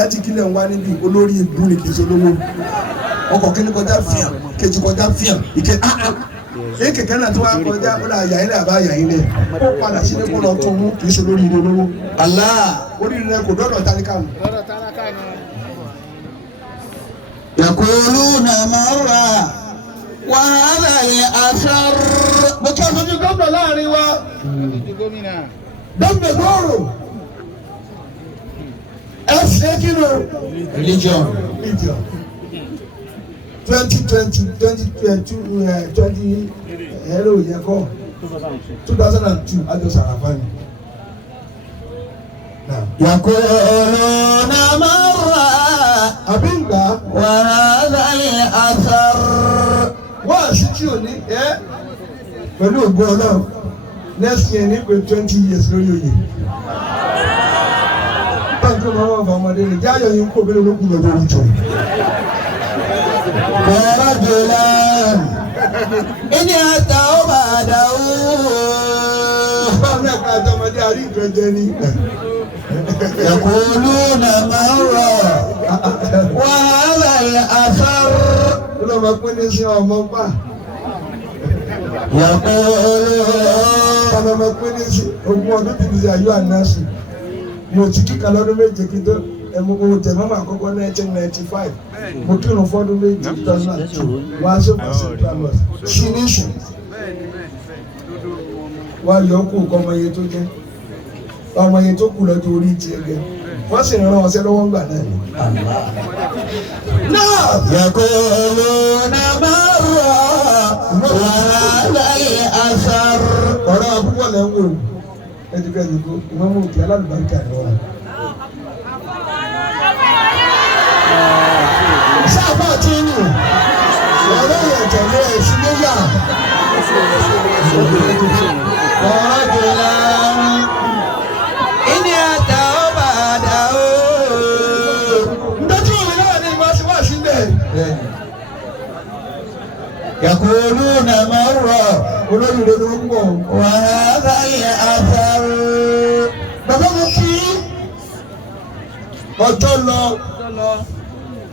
láti kílẹ̀ ń wá níbi olórí ìlú ni kì í ṣe olówó ọkọ̀ kí ni kọjá fìyàn kejì kọjá fìyàn ìké èyí kẹ̀kẹ́ náà tó wá kọjá ó là yà ilẹ̀ àbá yà ilẹ̀ ó padà sí ní kó lọ tó mú kì í ṣe olórí ìlú olówó Allah orí rẹ kò dọ́dọ̀ tálíkà nù. يقولون مرة وهذا الأثر mo kí ọ̀sán ní gómìnà láàrin wa gómìnà gbòòrò ẹsẹ̀ kí ló religion 2020 ẹ̀rọ yẹ kọ́ 2002 àjọ sàràfà ni. يقولون مرة àbí ìgbà وهذا الأثر wọ́n àṣìṣe òní pẹ̀lú ògbó náà next year ní pé 20 years lórí oyè. báńkì máa wà fún ọmọdé rẹ̀ jáyọ̀ yín kó bẹ́ẹ̀ lókun lọ́dọ̀ orí jọ. ورجلا إن أتوا بعده báwo náà ká àtọmọdé àrí nǹkan jẹ ní. يقولون مرة وهذا الأثر ó lọ́ máa pín ní sí ọmọ pa. يقولون ọmọ máa pín ní sí ogún ọdún tí ti ṣe àyọ ànáṣì. mo ti kíkà lọ́dún méje kí n tó mo tẹ̀ mọ́mọ́ àkọ́kọ́ 1995 mo kírun fọ́dún méje 2002 wọ́n á ṣèkọ́ sí travelers sí nation wọ́n á yọ kó ọmọ iye tó jẹ́ ọmọ iye tó kù lọ́jọ́ orí tiẹ̀ gẹ́ wọ́n sì rán ọṣẹ́ lọ́wọ́ ńgbà náà. náà يقولون مرة وهذا الأثر ọ̀rọ̀ àbúkọ̀ lẹ́ ń wò ẹ̀dùkẹ́dù kó ìmọ̀mọ́ òkè alálùbáríkà ni wọ́n. sábà tí ń nù ọ̀rọ̀ yẹn tẹ̀lé ẹ̀sìn níyà. ورجلا إن أتوا بعده ǹdọ́jú òun náà ni wọ́n ti wá sílẹ̀. يقولون مرة olórí rẹ̀ ló ń bọ̀. وهذا الأثر bàbá mi kí ọjọ́ lọ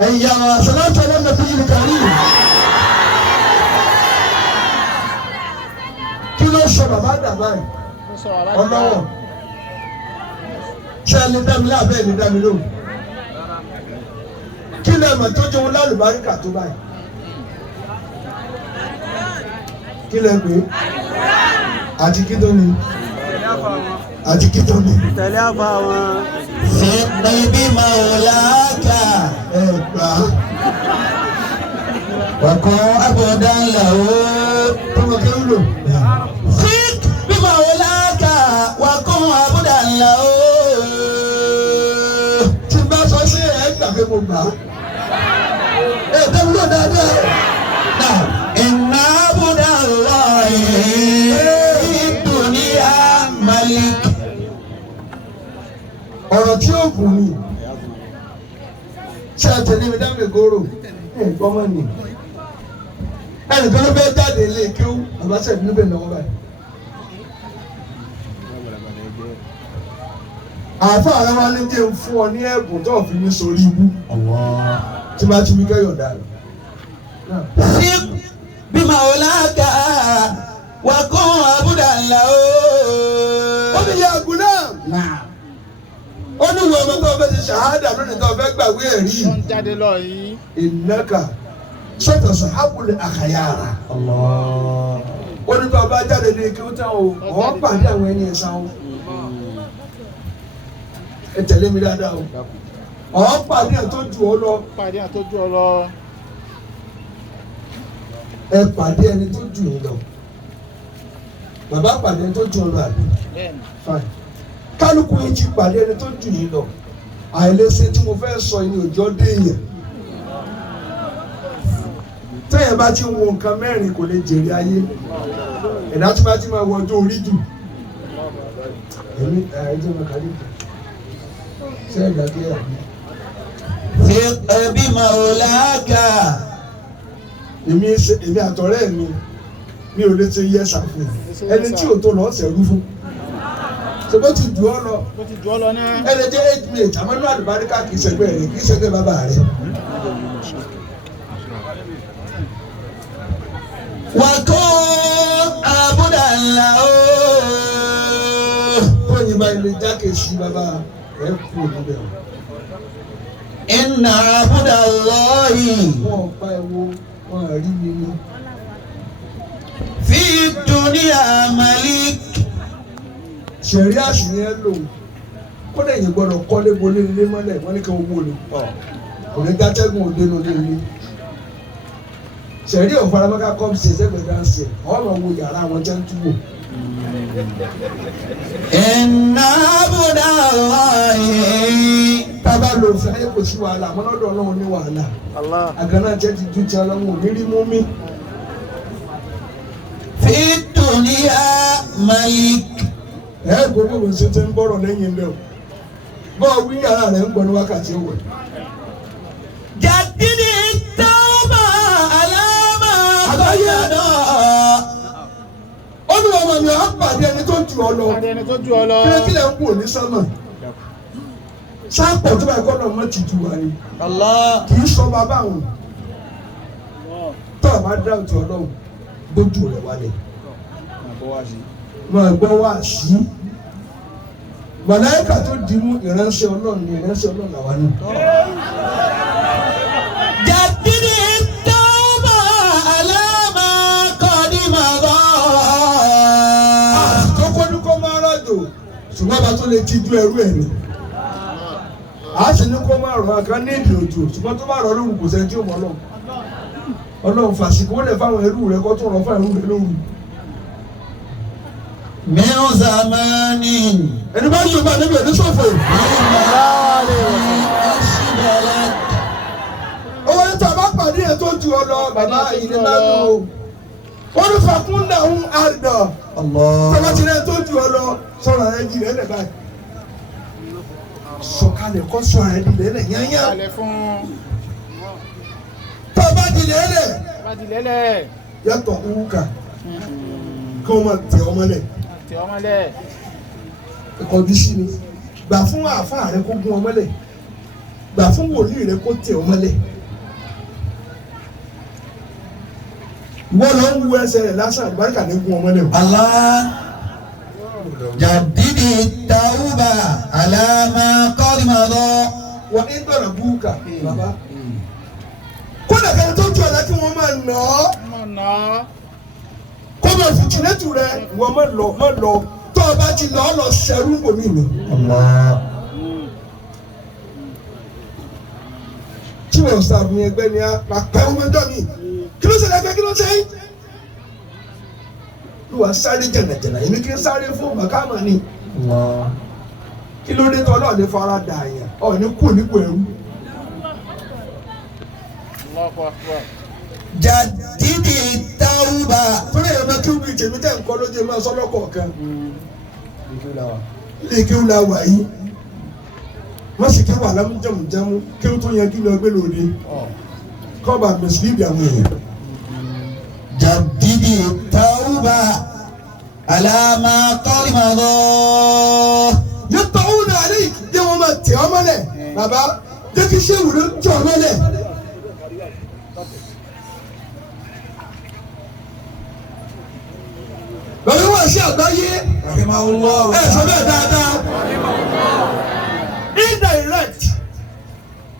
ẹ̀yà àṣàlátì ọlọ́mọdé yìí kárí. kí ló sọ bàbá dàbá ẹ̀ ọlọ́wọ́ ṣé ẹni dámi láàbẹ̀ ẹni dámi lóhùn kí lè mọ̀ tó jẹun lálùbáríkà tó báyìí kí lè pè é àti kí tó ní àti kí tó ní. tẹ̀lé àbá wọn. ثق بمولاك gbà á وكن عبدا له tọmọ kí ń lò. ثق بمولاك وكن عبدا له tí n bá sọ sí ẹ gbà pé mo gbà á. tẹ́mi ló dáadáa. نعم إن عبد الله في الدنيا ملك ọ̀rọ̀ tí ó gùn ni ṣé àtẹ̀lé mi dábìlì gòrò gbọ́mọ̀ ni ẹnìkan ló bẹ́ẹ̀ jáde ilé kí ó àbáṣẹ́ ìdílé bẹ́ẹ̀ lọ́wọ́ báyìí. àáfà ara wa ní jẹ́ ń fún ọ ní ẹ̀bùn tó fi ní sórí ibú tí bá ti wí kẹ́yọ̀ dà lọ. ثق بمولاك وكن عبدا له ó ní ìyá àgùn náà نعم ó ní ìwọ ọmọ tó fẹ́ ṣe ṣàhádà lónìí tó fẹ́ gbàgbé ẹ̀rí wọ́n ń jáde lọ yìí. ìnáka sọ́tọ̀sọ̀ hábùlẹ̀ àkàyàrà. ó ní tó ọba jáde ní kí ó tán o wọ́n pàdé àwọn ẹni ẹ̀sán o ẹ tẹ̀lé mi dáadáa o wọ́n pàdé ẹ̀ tó jù ọ lọ pàdé àtọ́jú ọ lọ. ẹ pàdé ẹni tó jù ọ lọ bàbá pàdé ẹni tó jù ọ lọ àbí bẹ́ẹ̀ni. fine kálukú yìí ti pàdé ẹni tó jù yín lọ àìlèṣe tí mo fẹ́ sọ ní òjò déèyàn tẹ́yẹ̀ bá ti ń wo nǹkan mẹ́rin kò lè jèrè ayé ẹ̀dá tí bá ti máa wọ ọjọ́ orí jù èmi ẹ̀ẹ́dẹ́ máa kárí ìjà ṣé ẹ̀dá kí ẹ̀ bí. ثق بمولاك èmi àtọ̀rẹ́ mi ò lè ṣe yẹ ṣàfihàn ẹni tí ò tó lọ ṣẹ̀rú fún ṣùgbọ́n ti jù ọ́ lọ Bó ti jù ọ́ lọ náà. ẹni jẹ́ 8 minutes àmọ́ inú àlùbáríkà kì í ṣẹgbẹ́ rẹ̀ kì í ṣẹgbẹ́ bàbá rẹ̀. وكن عبدا له tóyìn bá ilé jákè sí bàbá rẹ̀ kú níbẹ̀ o. إن عبد الله wọ́n pa ẹ̀wọ̀ wọn rí mi ní. في الدنيا ملك ṣẹ̀rí àṣìyẹn lò kódà èyí gbọ́dọ̀ kọ́lé bolé ilé mọ́lẹ̀ wọ́n ní kí wọ́n wó ni kò ní dátẹ́gùn òdenu ní ilé. ṣẹ̀rí ọ̀faramọ́ká kọ́m ṣe ṣẹ́gbẹ̀ẹ́ dáńsì ọ̀nà wo yàrá àwọn jẹ́ ń túbò. إن عبد الله tábà lò fún ayé kò sí wàhálà àmọ́ lọ́dọ̀ ọlọ́run ní wàhálà. Allah. àgànnà jẹ́ ti dùn tí ọlọ́run ò ní rí mú mi. في الدنيا ملك ẹ gbogbo wo ṣe ti ń bọ̀rọ̀ lẹ́yìn bẹ́ẹ̀ o bọ́ọ̀ wí yàrá rẹ̀ ń gbọ́ ní wákàtí òwò. جدد التوبة على ما قيد ó ní ọmọ mi á pàdé ẹni tó jù ọ lọ Pàdé ẹni tó jù ọ́ lọ. kí lè ń kú òní sánmà sáàpọ̀ tó bá ẹ̀kọ́ náà mọ́ ti jù wá ni الله kì í sọ bàbá àwọn tó o bá dá òtún ọlọ́run gbójú rẹ̀ wálẹ̀ máa gbọ́ wá sí màláíkà tó dì mú ìránṣẹ́ ọlọ́run ní ìránṣẹ́ ọlọ́run làwọn náà. جدد التوبة على ما قد مضى kókó ní kó máa rọ̀jò ṣùgbọ́n bá tó lè tijú ẹrú ẹ̀ ni a sì ní kó máa rọ̀ àkàn ní ìdí òjò ṣùgbọ́n tó bá rọ̀ lóru kò sẹ́ni tí ó mọ̀ ọlọ́run ọlọ́run fàṣìkò ó lè fáwọn ẹrú rẹ kó tó rọ̀ fún ẹrú rẹ lóru. من زمان ẹni bá yóò bá níbi ẹni ṣòfò. owó ní tàbá pàdé ẹ̀ tó ju ọ lọ bàbá ìdílé lánàá o wọ́n ní fàkúndà ń àdà tọ́lá ti rẹ̀ tó ju ọ lọ sọ̀rọ̀ rẹ̀ jì lẹ́lẹ̀ báyìí sọ̀kalẹ̀ kọ́ sọ̀rọ̀ rẹ̀ jì lẹ́lẹ̀ yányá Kalẹ̀ fún tọ́ba jì lẹ́lẹ̀ Bàdì lẹ́lẹ̀. yàtọ̀ òwúkà kí wọ́n máa tẹ̀ ọmọ lẹ̀ Tẹ̀ ọmọ lẹ̀. ìkọjú sí ni gbà fún àáfàá rẹ kó gún ọmọ lẹ̀ gbà fún wòlíì rẹ kó tẹ̀ ọmọ lẹ̀ wọ́n lọ ń wu ẹsẹ̀ rẹ̀ lásán àlùbáríkà ní gún ọmọ lẹ̀ o. الله جدد التوبة على ما قد مضى wọ́n ń dọ̀rọ̀ búùkà bàbá kódà kẹ́ni tó ju ọ̀la kí wọ́n máa nà ọ́ Mọ̀ náà. kó máa fi jìnnẹ́tù rẹ wọ́n má lọ tó o bá ti lọ ọ lọ ṣẹrú bòmí mi. tí wọ́n sàbùn ẹgbẹ́ ni a pàpẹ́ ọmọdé mi kí ló ṣẹlẹ̀ ẹgbẹ́ kí ló ṣe é. ló wàá sáré jẹ̀nàjẹ̀nà èmi kì í sáré fún màkàmà ni kí ló dé tó ọlọ́ọ̀ni fara dà yàn ọ̀ ní kú nípò ẹrú. Allahu Akbar. جدد التوبة torí ẹ̀rọ máa kí wọ́n bí tèmi tẹ̀ ń kọ́ lójú ẹ̀ máa sọ lọ́kọ̀ọ̀kan. ilé kí wọ́n la wà yìí wọ́n sì kí wà lámújẹ̀mújẹ̀mú kí wọ́n tó yanjú lọ gbé lóde kọ́ bá mẹsìlíbi àwọn èèyàn. جدد التوبة على ما قد مضى yẹtọ̀ òun náà àlẹ́ yìí jẹ́ wọ́n máa tẹ̀ ọ́ mọ́lẹ̀ bàbá jẹ́ kí ṣé ìwúrẹ́ tẹ̀ ọ́ mọ́lẹ̀. bàbá wà sí àgbáyé رحمه الله ẹ̀ sọ bẹ́ẹ̀ dáadáa indirect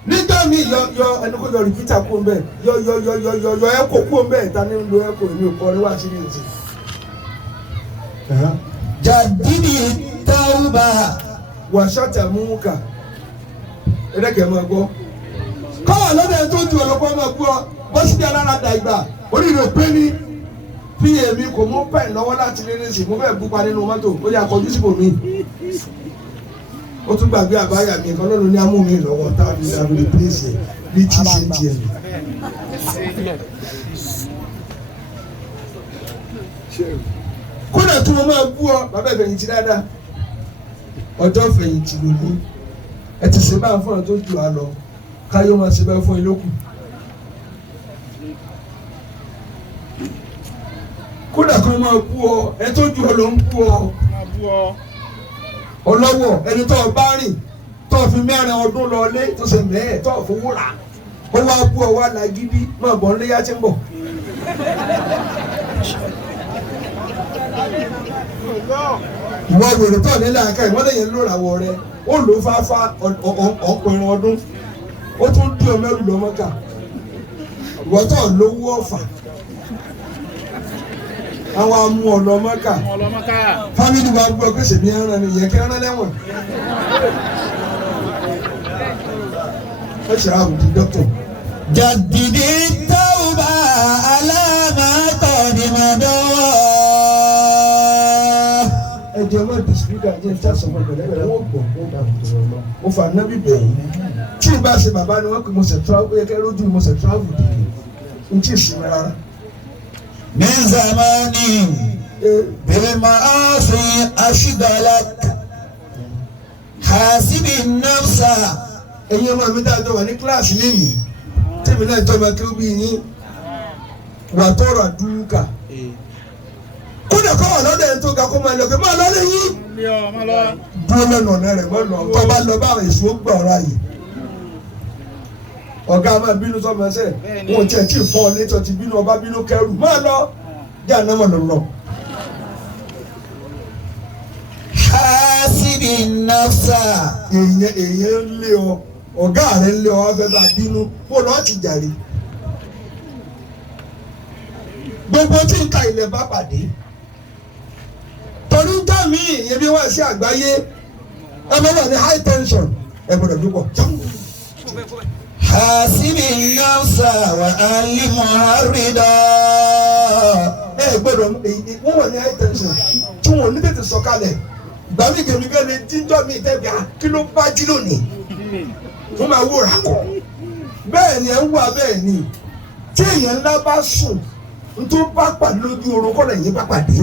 nígbà míì yọ ẹni kó yọ rìpítà kó ń bẹ yọ ẹkọ kó ń bẹ ìta ní lo ẹkọ èmi ò kọ ní wàá sí ní ìsìn. جدد التوبة wà ṣàtà múkà ẹ̀rẹ́kẹ̀ máa gbọ́. káwà lọ́dọ̀ ẹ̀ tó ju ọ̀lọ́pọ̀ máa gbọ́ bọ́sí bí alára da ìgbà onílò pé ní bí èmi kò mú pẹ́ẹ́n lọ́wọ́ láti rí ní sìn mo fẹ́ bú pa nínú mọ́tò ó yà kọjú síbò mi. ó tún gbàgbé àbáyà mi kan lọ́dún ní amú mi lọ́wọ́ tá a fi dàbí ní pílẹ̀sì bí tí ṣe ń tiẹ̀ nù. kódà tí mo máa bú ọ bàbá ìfẹ̀yìntì dáadáa ọjọ́ fẹ̀yìntì ló ní ẹ ti ṣe báà fún ọ tó jù á lọ káyọ̀ máa ṣe bẹ́ẹ̀ fún ilókù. kódà kan máa bú ọ ẹ tó jù ọ ló ń bú ọ Máa bú ọ. ọlọ́wọ́ ẹni tó bá rìn tó fi mẹ́rin ọdún lọ lé tó ṣe mẹ́ẹ̀ tó fowó rà ó wá bú ọ wá lágídí máa bọ̀ nílé yá tí ń bọ̀. ìwọ wèrè tó nílẹ̀ àká ìwọ́n lẹ́yìn lóràwọ̀ rẹ ó lò fáfá ọ̀pẹ̀rẹ̀ ọdún ó tún dí ọmọ ẹrù lọ́mọ́kà ìwọ tó lówó ọ̀fà àwọn amú ọlọ́mọ́kà fámìlì wa gbọ́ pé ṣèbí ẹran ni ìyẹn kí ẹran lẹ́wọ̀n ẹ ṣe àbùdí dọ́kítọ̀. jadidi tawba ala ma qadimada. ẹjẹ má dìsípíkà jẹ ìtàsán ọmọ pẹ̀lẹ́pẹ̀lẹ́ wọn gbọ́ wọn bá wọn tọrọ lọ mo fà nábì bẹyìn tí o bá ṣe bàbá ni wọn pè mo ṣe travel ó yẹ kẹ lójú mo ṣe travel dé n tí ì sinmi rárá. min zamani bil ma'asi ashgalak hasibi nafsa. ẹ̀yin ọmọ mi dáadọ́ wà ní kíláàsì lẹ́yìn tèmi náà tọ́ ma kí ó bí yín wà tọrọ àdúrúkà kódà kọ́ wà lọ́dọ̀ ẹni tó ga kó máa lọ pé máa lọ lẹ́yìn dúró lẹ́nu ọ̀nà rẹ̀ mọ́ lọ tó bá lọ bá àwọn èso gbà ọ̀rọ̀ àyè ọ̀gá máa bínú sọ́mọ ẹsẹ̀ wọn tiẹ̀ tí ì fọ́ ọ létí ọtí bínú ọba bínú kẹrù máa lọ jà náà mọ̀ lọ. hasibi nafsa. èèyàn ń lé ọ ọ̀gá rẹ̀ ń lé ọ wá fẹ́ bá bínú kó lọ́ọ́ ti jàre. gbogbo tí ń ka ilẹ̀ bá pàdé torí ń tà mí ìyẹn bí wọ́n ṣe àgbáyé ẹ bá wà ní high tension ẹ gbọ́dọ̀ dúpọ̀. hasibi nafsa wa alimuha rida. ẹ gbọ́dọ̀ wọ́n wà ní high tension tí wọ́n ní tètè sọ̀kalẹ̀ ìgbà mi gèmígẹ́ ni jíjọ́ mi tẹ́bi kí ló bá jí lónìí wọ́n máa wúra kọ́ bẹ́ẹ̀ ni ẹ ń wà bẹ́ẹ̀ ni tí èèyàn ńlá bá sùn ntó bá pàdé lójú oorun kọ́ lẹ́yìn bá pàdé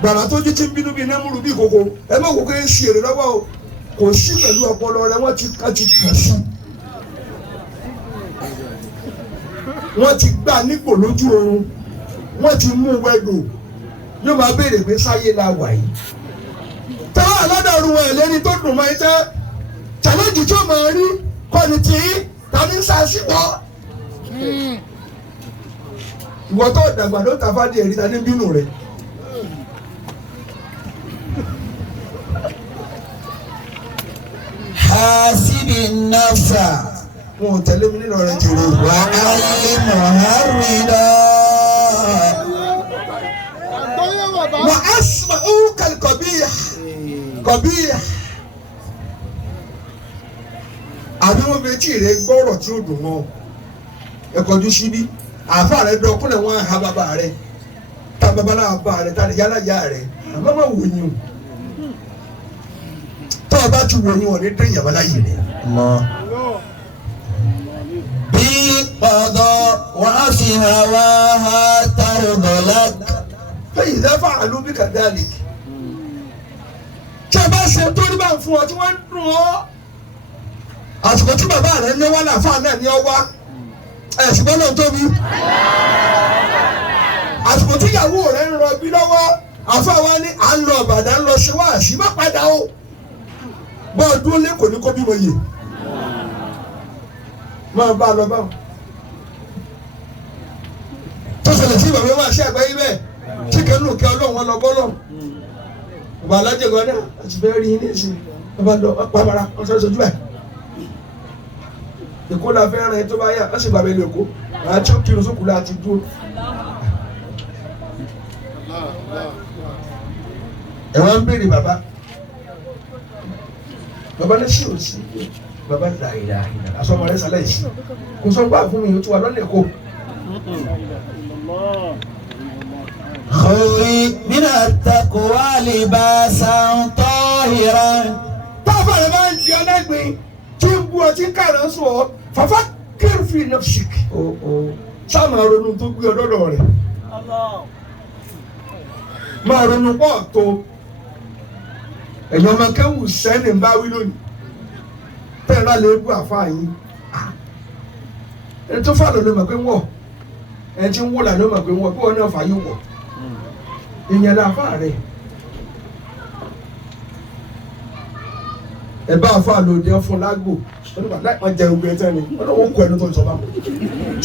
gbàrà tó jí tí ń bínú bíi nẹ́múrú bíi kòkó ẹ má wò pé ń ṣe èrè lọ́wọ́ o kò sí pẹ̀lú ọpọlọ rẹ wọ́n ti kàn sí wọ́n ti gbà nípò lójú oorun wọ́n ti mú wẹ́dò yóò máa béèrè pé sáyé la wà yìí táwọn aládàrú wọn ẹlẹ́ni tó dùn máa ń tẹ́ challenge tí ó máa rí kọ́ni tí tani ń sàṣìwọ́ ìwọ tó dàgbà ló ta fádìí ẹ̀rí tani ń bínú rẹ̀ hasibi nafsa. wọn ò tẹ̀lé mi nínú ọ̀rẹ́ jèrè wa alimuha rida. wà á sọ ọ́ kàlí kọ̀bíyà àbí wọn bẹ tí rẹ gbọ́rọ̀ tí ó dùn mọ́ ẹ kọjú síbí àáfà rẹ dọkúnlẹ̀ wọn ha bàbá rẹ tá babaláwa bá rẹ tá yálà yá rẹ àmọ́ máa wò yín o tó o bá ti wò yín wọn ní dé ìyàwó yìí rẹ. bí ọ̀dọ́ wàá fi hàwá ha tarudolak. fẹ́yìn dáfà àlú bí kàdáàlì tí a bá ṣe tó ní bá ń fún ọ tí wọ́n ń dùn ọ́ àsìkò tí bàbá rẹ ní wá láàfáà náà ní ọ wá ṣùgbọ́n náà tóbi àsìkò tí ìyàwó rẹ ń rọbí lọ́wọ́ àfáà wa ní à ń lọ Ìbàdàn ń lọ ṣe wáàsí má padà o bọ́ọ̀ dúró lé kò ní kó bímọ yè máa bá a lọ báwọn tó ṣẹlẹ̀ sí bàbá wa ṣe àgbáyé bẹ́ẹ̀ tí kẹ́nu kẹ́ ọlọ́run wọn lọ bọ́lọ̀ bàbá alájẹ gbọ́dá àti bẹ́ẹ̀ rí ní ìsìn bàbá lọ pàmàrà ọ̀sẹ̀ sojú ẹ̀ èkó la fẹ́ rẹ̀ tó bá yà wọ́n sì bàbá ilé èkó àti kírun sókù láti dúró. ẹ wá ń béèrè bàbá ní sí òsì bàbá ìlà àsọmọ rẹ sálẹ̀ yìí kò sọ gbà fún mi o tí wà lọ́nà èkó. khawri min at-taqwa libasan tahiran. táàbà rẹ bá ń di ọlẹ́gbìn tí ń bu ọtí kàrán sùn ọ fàfà kẹrìfì nafsik sáà máa ronú tó gbé ọdọọdọ rẹ máa ronú pọ̀ tó ẹ̀yọ́ ọmọ kẹ́wù sẹ́ni ń bá wí lónìí tẹ́ẹ̀ náà lè bú àfa yín ẹni tó fà lónìí mọ̀ pé ń wọ̀ ẹni tí ń wò lànà mọ̀ pé ń wọ̀ bí wọ́n náà fà yín wọ̀ ìyẹn la fà rẹ̀ ẹ bá àfọ àlòdì ọ̀fun lágbo wọ́n jẹ ogun ẹ̀tẹ́ ni wọ́n kọ ẹnu tó ìjọba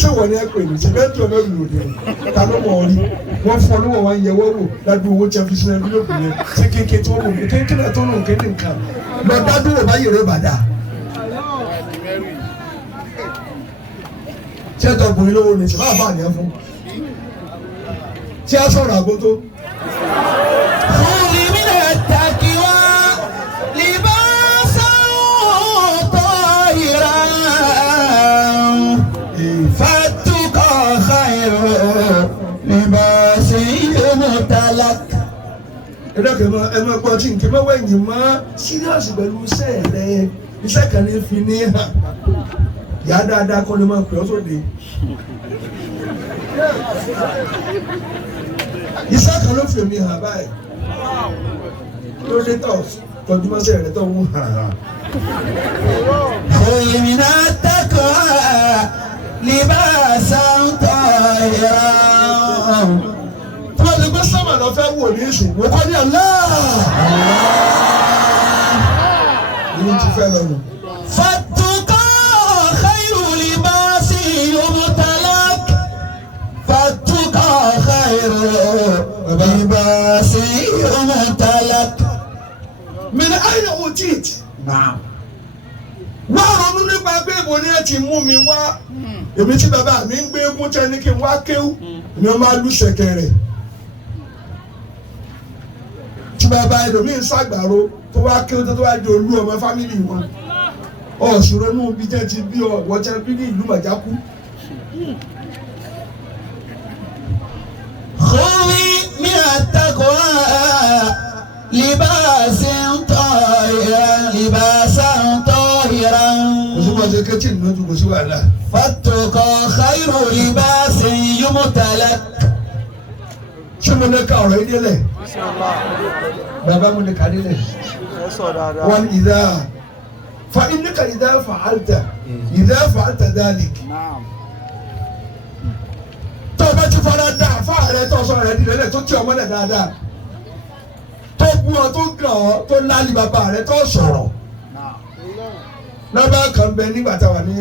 ṣé wọ́n ní ẹ pè ní sìmẹ́ntì ọ̀nà ìlòdì ta ló mọ̀ ọ́ rí wọ́n fọ́ ní wọ́n yẹ wọ́n wò ládùú owó tí a fi sinmi lóko yẹn ṣé kéèké tó wò ní kéèké náà tó nù kéèké nǹkan lọ dádúró bá yèrè bàdà. tí ẹ tọ́ ọkùnrin lówó ni ṣùgbọ́n àbá àníyàn fún tí a sọ̀rọ̀ àgbótó. ẹ máa gbọ́ tí nkè máa wẹ̀yìn máa síríọ̀sì pẹ̀lú iṣẹ́ rẹ iṣẹ́ kan ní fi ní hàn yá dáadáa kọ́ ni máa pè ọ́ sóde. iṣẹ́ kan ló fi mi hàn báyìí ló dé tọ̀ tọ́jú mọ́sẹ̀ rẹ tó ń hàn án. Khulmina taqwa libasan tahiran. Tí wọ́n ti gbé sọ́mà lọ fẹ́ wò ní ìsìn, wọ́n kọ́ ní Allah. Ìlú ti fẹ́ lọ́nu. Fattuqa khayru libasi yubtalak. Fattuqa khayru libasi yubtalak. Min ayna utit. Naam. Wá ronú nípa pé ìbò ni ẹ ti mú mi wá. Èmi tí bàbá mi ń gbé eégún tẹ́ ní kí n wá kéwú ni wọ́n máa lù ṣẹ̀kẹ̀rẹ̀. Tí bàbá ẹlòmíín ṣàgbàro tó wá kéwú tó wá di olú ọmọ fámìlì wọn. Ọ̀ṣùrọ̀ nù bí jẹ́ ti bí ọ̀wọ́ jẹ́ bí ní ìlú Màjákú. Khulmina taqwa libasan tahiran libasan tahiran. Òṣùpọ̀ ṣe kéjì nínú kò sí wàhálà. Fattuqa khayru libasin yubtalak. Ṣé mo lè ka ọ̀rọ̀ yìí délẹ̀? Bàbá mo lè ka délẹ̀. Wọ́n ìdá fa innaka ìdá fa'alta dhalik. Tó o bá ti fara dá àfa rẹ tó sọ rẹ di lẹ́lẹ̀ tó tí ọmọ rẹ dáadáa. Tó bú ọ tó gàn ọ tó lálì bàbá rẹ tó sọ̀rọ̀. Lábẹ́ kan bẹ nígbà táwa ní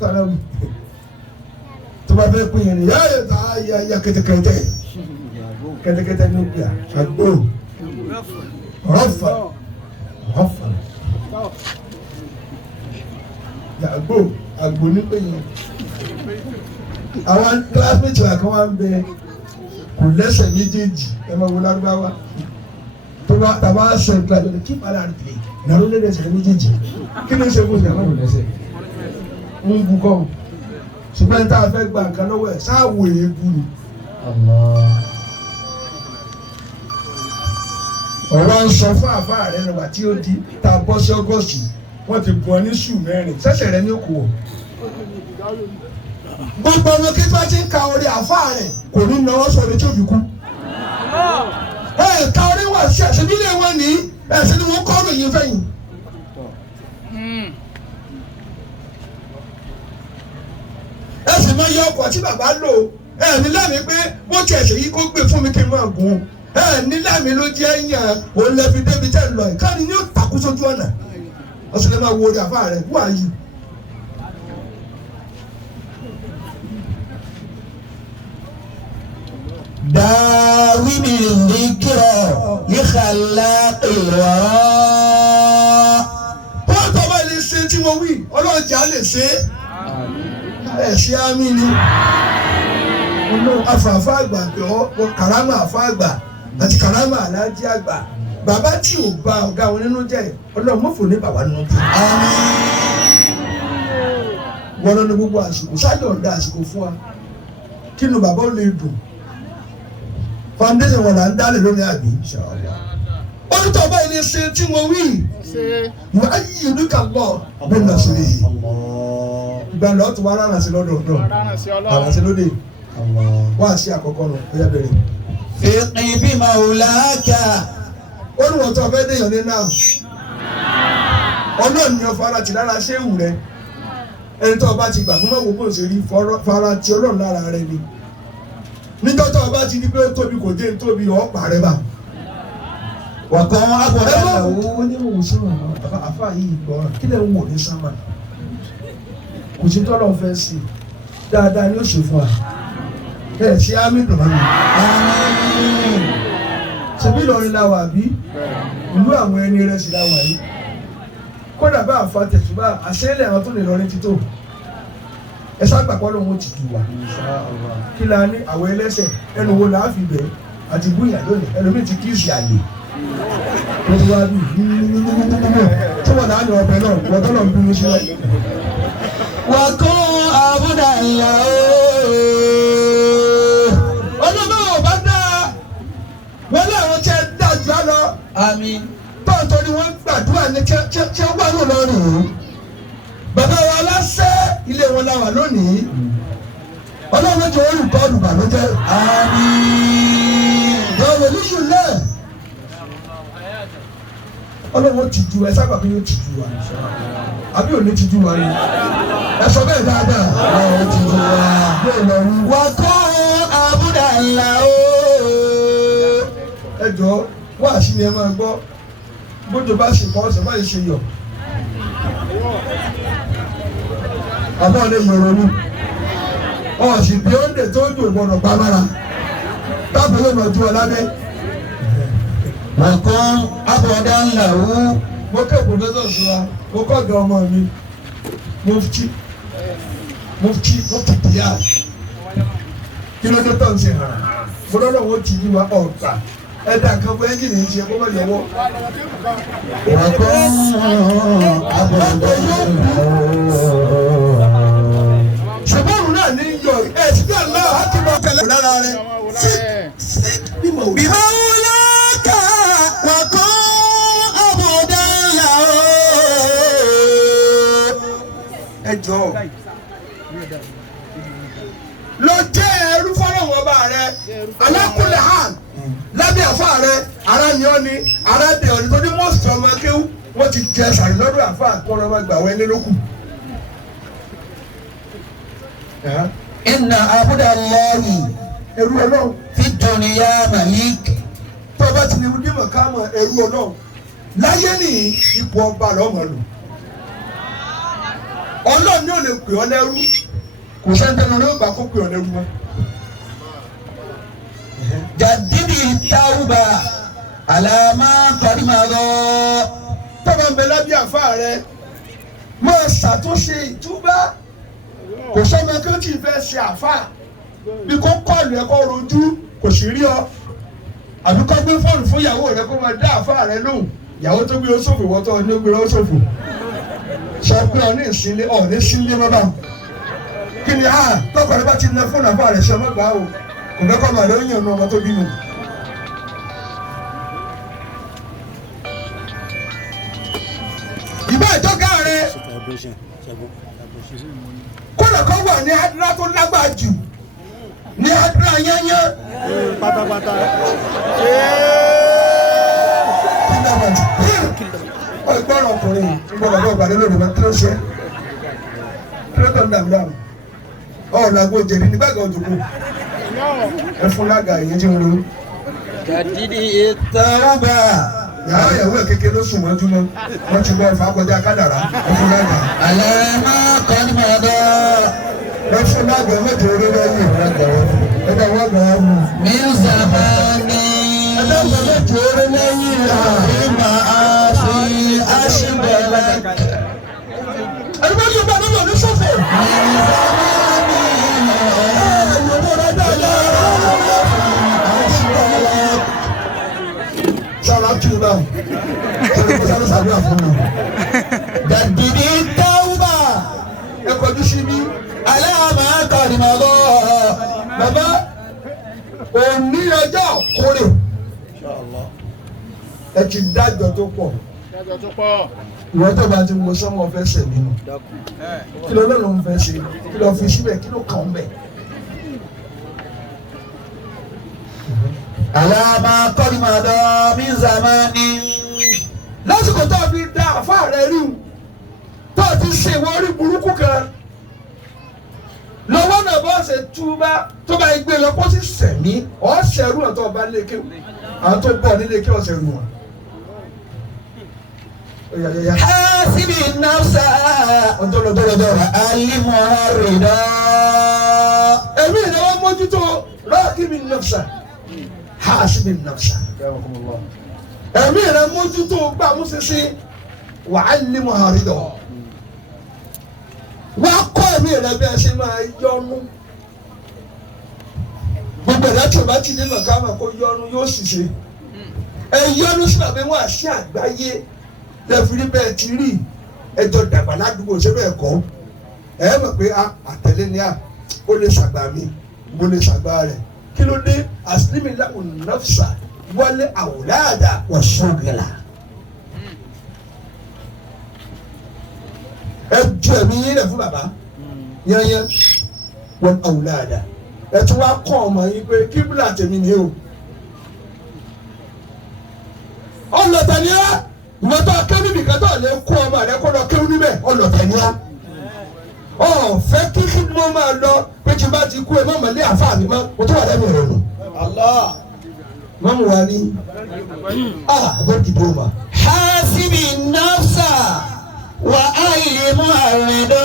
sálámù. Tó bá fẹ́ pín yẹn ni yá kẹ́tẹ́kẹ́tẹ́. Kẹ́tẹ́kẹ́tẹ́ ní òkè àgbò. Rọ́fà. Àgbò ní pé yẹn. Àwọn kílásímẹ́tì wa kan wá ń bẹ kò lẹ́sẹ̀ méjèèjì ẹ máa wo lárúbáwá. Tó bá tàbá sọ ìgbà lórí kí bàálà rẹ̀ tẹ̀lé nàró lé lẹ́sẹ̀ méjèèjì. Kí ló ń ṣe fún ìyàwó rẹ̀ lẹ́sẹ̀? Ń bu kọ́. Ṣùgbọ́n tá a fẹ́ gba nǹkan lọ́wọ́ ẹ̀ sáàwò èébú ni. Ọ̀rọ̀ ń sọ fún àfáà rẹ̀ nígbà tí ó di tá a bọ́ sí Ọ́gọ́sì wọ́n ti bù ọ ní sùn mẹ́rin sẹ́sẹ̀ rẹ̀ ní òkú wọ̀. Gbogbo ọmọ kí tí wọ́n ti ń ka orí àfáà rẹ̀ kò ní náwó sọ̀rọ̀ tí ò fi kú. Ka orí wà sí ẹ̀sìn nílé wọn ní ẹ̀sìn ni wọ́n kọ́ lóyún fẹ́yìn. Ẹ̀sìn máa yọ ọkọ̀ tí bàbá lò ní láàmì pé bó ti ẹ̀sìn yìí kó gbé fún mi kí n máa gùn ní láàmì ló jẹ́ yàn òun lẹ́bi débi tẹ́ ń lọ yìí káàdì ní ó takú sójú ọ̀nà ọ̀sùn lè máa wo orí àfáà rẹ̀ who are you? Dawimi dhikra li khalaqil wara. Wọ́n tó bá lè ṣe tí wọ́n wí ọlọ́ọ̀jà lè ṣe é ṣe àmì ni. Afàfà àgbà bẹ̀ọ́ kàrámà àfà àgbà àti kàrámà aláàjì àgbà bàbá tí ò bá ọ̀gá wọn nínú jẹ́ ọlọ́run mọ́fò ní bàbá nínú jẹ́. Wọ́n lọ́nà gbogbo àsìkò sáyọ̀ ọ̀dà àsìkò fún wa kí ni bàbá ò lè dùn. Foundation wọn là ń dálé lónìí àbí. Ó ní tọ́ba ilé ṣe tí wọ́n wí. Wọ́n á yí ìlú kan lọ bí nà sí i. Ìgbà lọ́ọ́ tó wá rárá sí lọ́dọọdọ. Rárá sí lóde. Wọ́n á sí àkọ́kọ́ lọ, ó yá bẹ̀rẹ̀. Fiqi bi maulaka. Ó ní wọ́n tó fẹ́ déyàn ní náà. Ọlọ́run ni ọ̀fara ti lára ṣéwù rẹ. Ẹni tó bá ti gbà fún mọ́wọ́ bó ṣe rí fara ti Ọlọ́run lára rẹ ni. Níjọ́ tó bá ti di pé ó tóbi kò dé tóbi ọ̀pá rẹ bá. وكن أبدا ẹ má له wò ó ní òun sọ̀rọ̀ àfa yìí gbọ́ràn kí lè ń wò ní sámà kò sí tọ́lọ̀ fẹ́ sí dáadáa ni ó ṣe fún wa ẹ ṣe ámì dùnmọ́ mi. ṣebí Ìlọrin la wà bí ìlú àwọn ẹni rẹ̀ sì la wà yìí kódà bá àfa tẹ̀sùbá àṣẹ́lẹ̀ àwọn tó lè lọrin títò ẹ sábàpọ̀ lóun ti dù wá kí la ní àwọn ẹlẹ́sẹ̀ ẹnu wo làá fi bẹ̀ àti búyà lónìí ẹlòmíì ti kíìsì àyè wọ́n ti wá bí tí wọ́n náà ní ọbẹ̀ náà wọ́n tó lọ́n bínú sí wọn. وكن أبدا له ọlọ́mọ ò bá dá wọn láwọn tẹ dá jù á lọ آمين tọ́ǹtọ́ ni wọ́n gbàdúrà ní tí wọ́n gbà lóun lọ́rùn bàbá wa lásẹ̀ ilé wọn la wà lónìí ọlọ́run jọ olùkọ́ olùbànújẹ́ آمين lọ́wọ́ níṣùlẹ̀ ọlọ́run ti ju ẹ sábà pé yóò ti ju wa àbí òní ti ju wa ni ẹ sọ bẹ́ẹ̀ dáadáa ọlọ́run ti ju wa bẹ́ẹ̀ lọ rí. وكن أبدا له ẹ jọ wá àṣìní ẹ máa gbọ́ bójú bá ṣe kọ́ ọ̀sẹ̀ báyìí ṣe yọ. àbọ̀ lè yọ̀rọ̀ ni ọ̀sìn bí ó ń dè tó ń dùn gbọ́dọ̀ pa mára táàbù yóò mọ̀ ju ọ lábẹ́. وكن أبدا له mo kẹ́ pòfẹ́sọ̀ sí wa mo kọ́ ọ̀gá ọmọ mi mufti bíyà kí ló dé tó ń ṣe hàn mo lọ́dọ̀ wọ́n ti di wa ọ̀gbà ẹ̀dá kan fún ẹ́ńjìnì ń ṣe kó má yọwọ́. وكن أبدا له ṣùgbọ́n náà ní yọ ẹ̀ sí bí àlọ́ àti bọ́ tẹ̀lé lára rẹ̀ bí mo wí. بمولاك وكن أبدا له ẹ jọ lọ jẹ́ ẹrú fọlọ́wọ́ bá rẹ alákùnlé hàn lábẹ́ àfa rẹ ara ni ọ́ ni ara dẹ̀ ọ́ ni tó ní mọ́sítì ọmọ akéwù wọ́n ti jẹ sàrí lọ́dọ̀ àfa àkọ́rọ́ ọmọ gbà wọlé lókù. إن عبد الله ẹrú ọlọ́run في الدنيا مليك tó bá ti ní wúdí mọ̀ ká mọ̀ ẹrú ọlọ́run láyé ní ipò ọba lọ́mọ lò ọlọ́run ní ò lè pè ọ́ lẹ́rú kò sẹ́ńtẹ́nu ló gbà kó pè ọ́ lẹ́rú wọn. جدد التوبة على ما قد مضى tọ́ba ń bẹ lábẹ́ àfa rẹ máa ṣàtúnṣe ìtúbà kò sọ́mọ kí ó tì í fẹ́ ṣe àfa bí kò kọ́ọ̀lù ẹ̀ kọ́ rojú kò sì rí ọ àbí kọ́ gbé fóònù fún ìyàwó rẹ kó máa dá àfa rẹ lóhùn ìyàwó tó gbé ó ṣòfò wọ́tọ́ ní ó gbé ó ṣòfò sọ pé ọ ní ìsinlé ọ ní sílé mọ́bà kí ni tọkọ rẹ bá ti lẹ fóònù àfa rẹ ṣe ọmọgbà o kò fẹ́ kọ́ màá lóyún ọ̀nà ọmọ tó bínú. ìbá ìtọ́ka rẹ kódà kọ́ wà ní adúlá tó lágbàá jù ní adúlá yányá. pátápátá. ọgbọ́n ọkùnrin gbọ́dọ̀ bọ́ gbàdé lónìí máa kí ló ṣe kí ló tó ń dàbí dàbí ọ̀nà àgbo jẹ̀bi nígbà kan òjòkó ẹ fún lága ìyẹn tí ń ro. جدد التوبة yàrá ìyàwó ẹ̀ kékeré ló sùn mọ́jú mọ́ wọ́n ti bọ́ ọ̀fà kọjá kádàrá ẹ fún lága. على ما قد مضى ẹ fún lága mẹ́jọ orí lẹ́yìn ẹ bá wọ́n gbà á mú. من زمان ẹ dábàá mẹ́jọ orí lẹ́yìn بمعاصي أشبهك ẹni bá yóò bá nínú ọdún sọ́fẹ̀. sọ̀rọ̀ àtúnyẹ̀ náà sọ̀rọ̀ kó sáré sàdúrà fún mi. جدد التوبة ẹ kọjú sí mi. على ما قد مضى bàbá òní ọjọ́ kórè ẹ ti dájọ́ tó pọ̀ dájọ́ tó pọ̀. ìwọ́n tó bá ti mọ sọ́mọ fẹ́ sẹ̀ nínú kí ló lọ́nà ń fẹ́ ṣe kí ló fi síbẹ̀ kí ló kàn ń bẹ̀. على ما قد مضى من زمان lásìkò tó o fi dá àfa rẹ rí o tó o ti ṣe ìwọ orí burúkú kan lọ́wọ́ náà bọ́ ṣe túbá tó bá gbé lọ kó sì sẹ̀mí ọ̀ ṣẹ̀rú ọ̀ tó o bá lékè àwọn tó bọ̀ nílé kí ọ̀ ṣẹ̀rú wọn حاسب النفس وعلمها الرضا. ẹ̀mí rẹ̀ wọ́n mójútó rákìbì nafsa hasibi nafsa. ẹ̀mí rẹ̀ mójútó gbàmúsísí wa'allimha ridha. wá kọ́ ẹ̀mí rẹ̀ bí ẹ ṣe máa yọnu. gbogbo ẹ̀dá tí o bá ti ní màkàmà kó yọnu yóò sì ṣe. ẹ yọnu sí àbí wọn àṣẹ àgbáyé lẹ́fìrí bẹ́ẹ̀ ti rí ẹjọ́ dàgbà ládùúgbò ṣé bẹ́ẹ̀ kọ́. ẹ mọ̀ pé àtẹ̀lé ni ó lè ṣàgbà mi mo lè ṣàgbà rẹ̀ kí ló dé àsìlímìlá ònàfṣà wọlé àwòláàdà wọ̀ṣọ́gìlà. ẹ ju ẹ̀mí yín rẹ̀ fún bàbá yẹnyẹn wọn àwòláàdà ẹ tún wá kọ́ ọmọ yín pé kíbùlà tèmi ni o. ọlọ́tà ni á ìwọ́tọ̀ akéwì nìkan tó lè kó ọmọ rẹ kó lọ kéwì níbẹ̀ ọlọ́tà ni á. fẹ́ kí kíkún máa lọ pé tí bá ti kú ẹ má mọ̀lẹ́ àfa mi mọ́ o tó wà lẹ́nu rẹ̀ nù. mọ́mú wa ní àgọ́ dìbò ma. hasibi nafsa wa alimu arido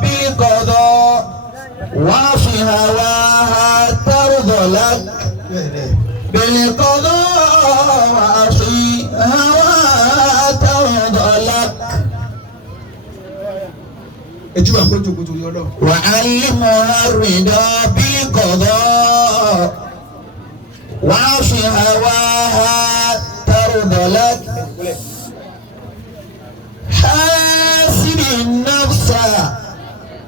bil qada wa fi hawaha tardolak bil qada wa fi hawaha tardolak. Ejúbà kótó kótó yọ lọ. Wa alimu arido bil qada wa fi hawaha tardolak. حاسب النفس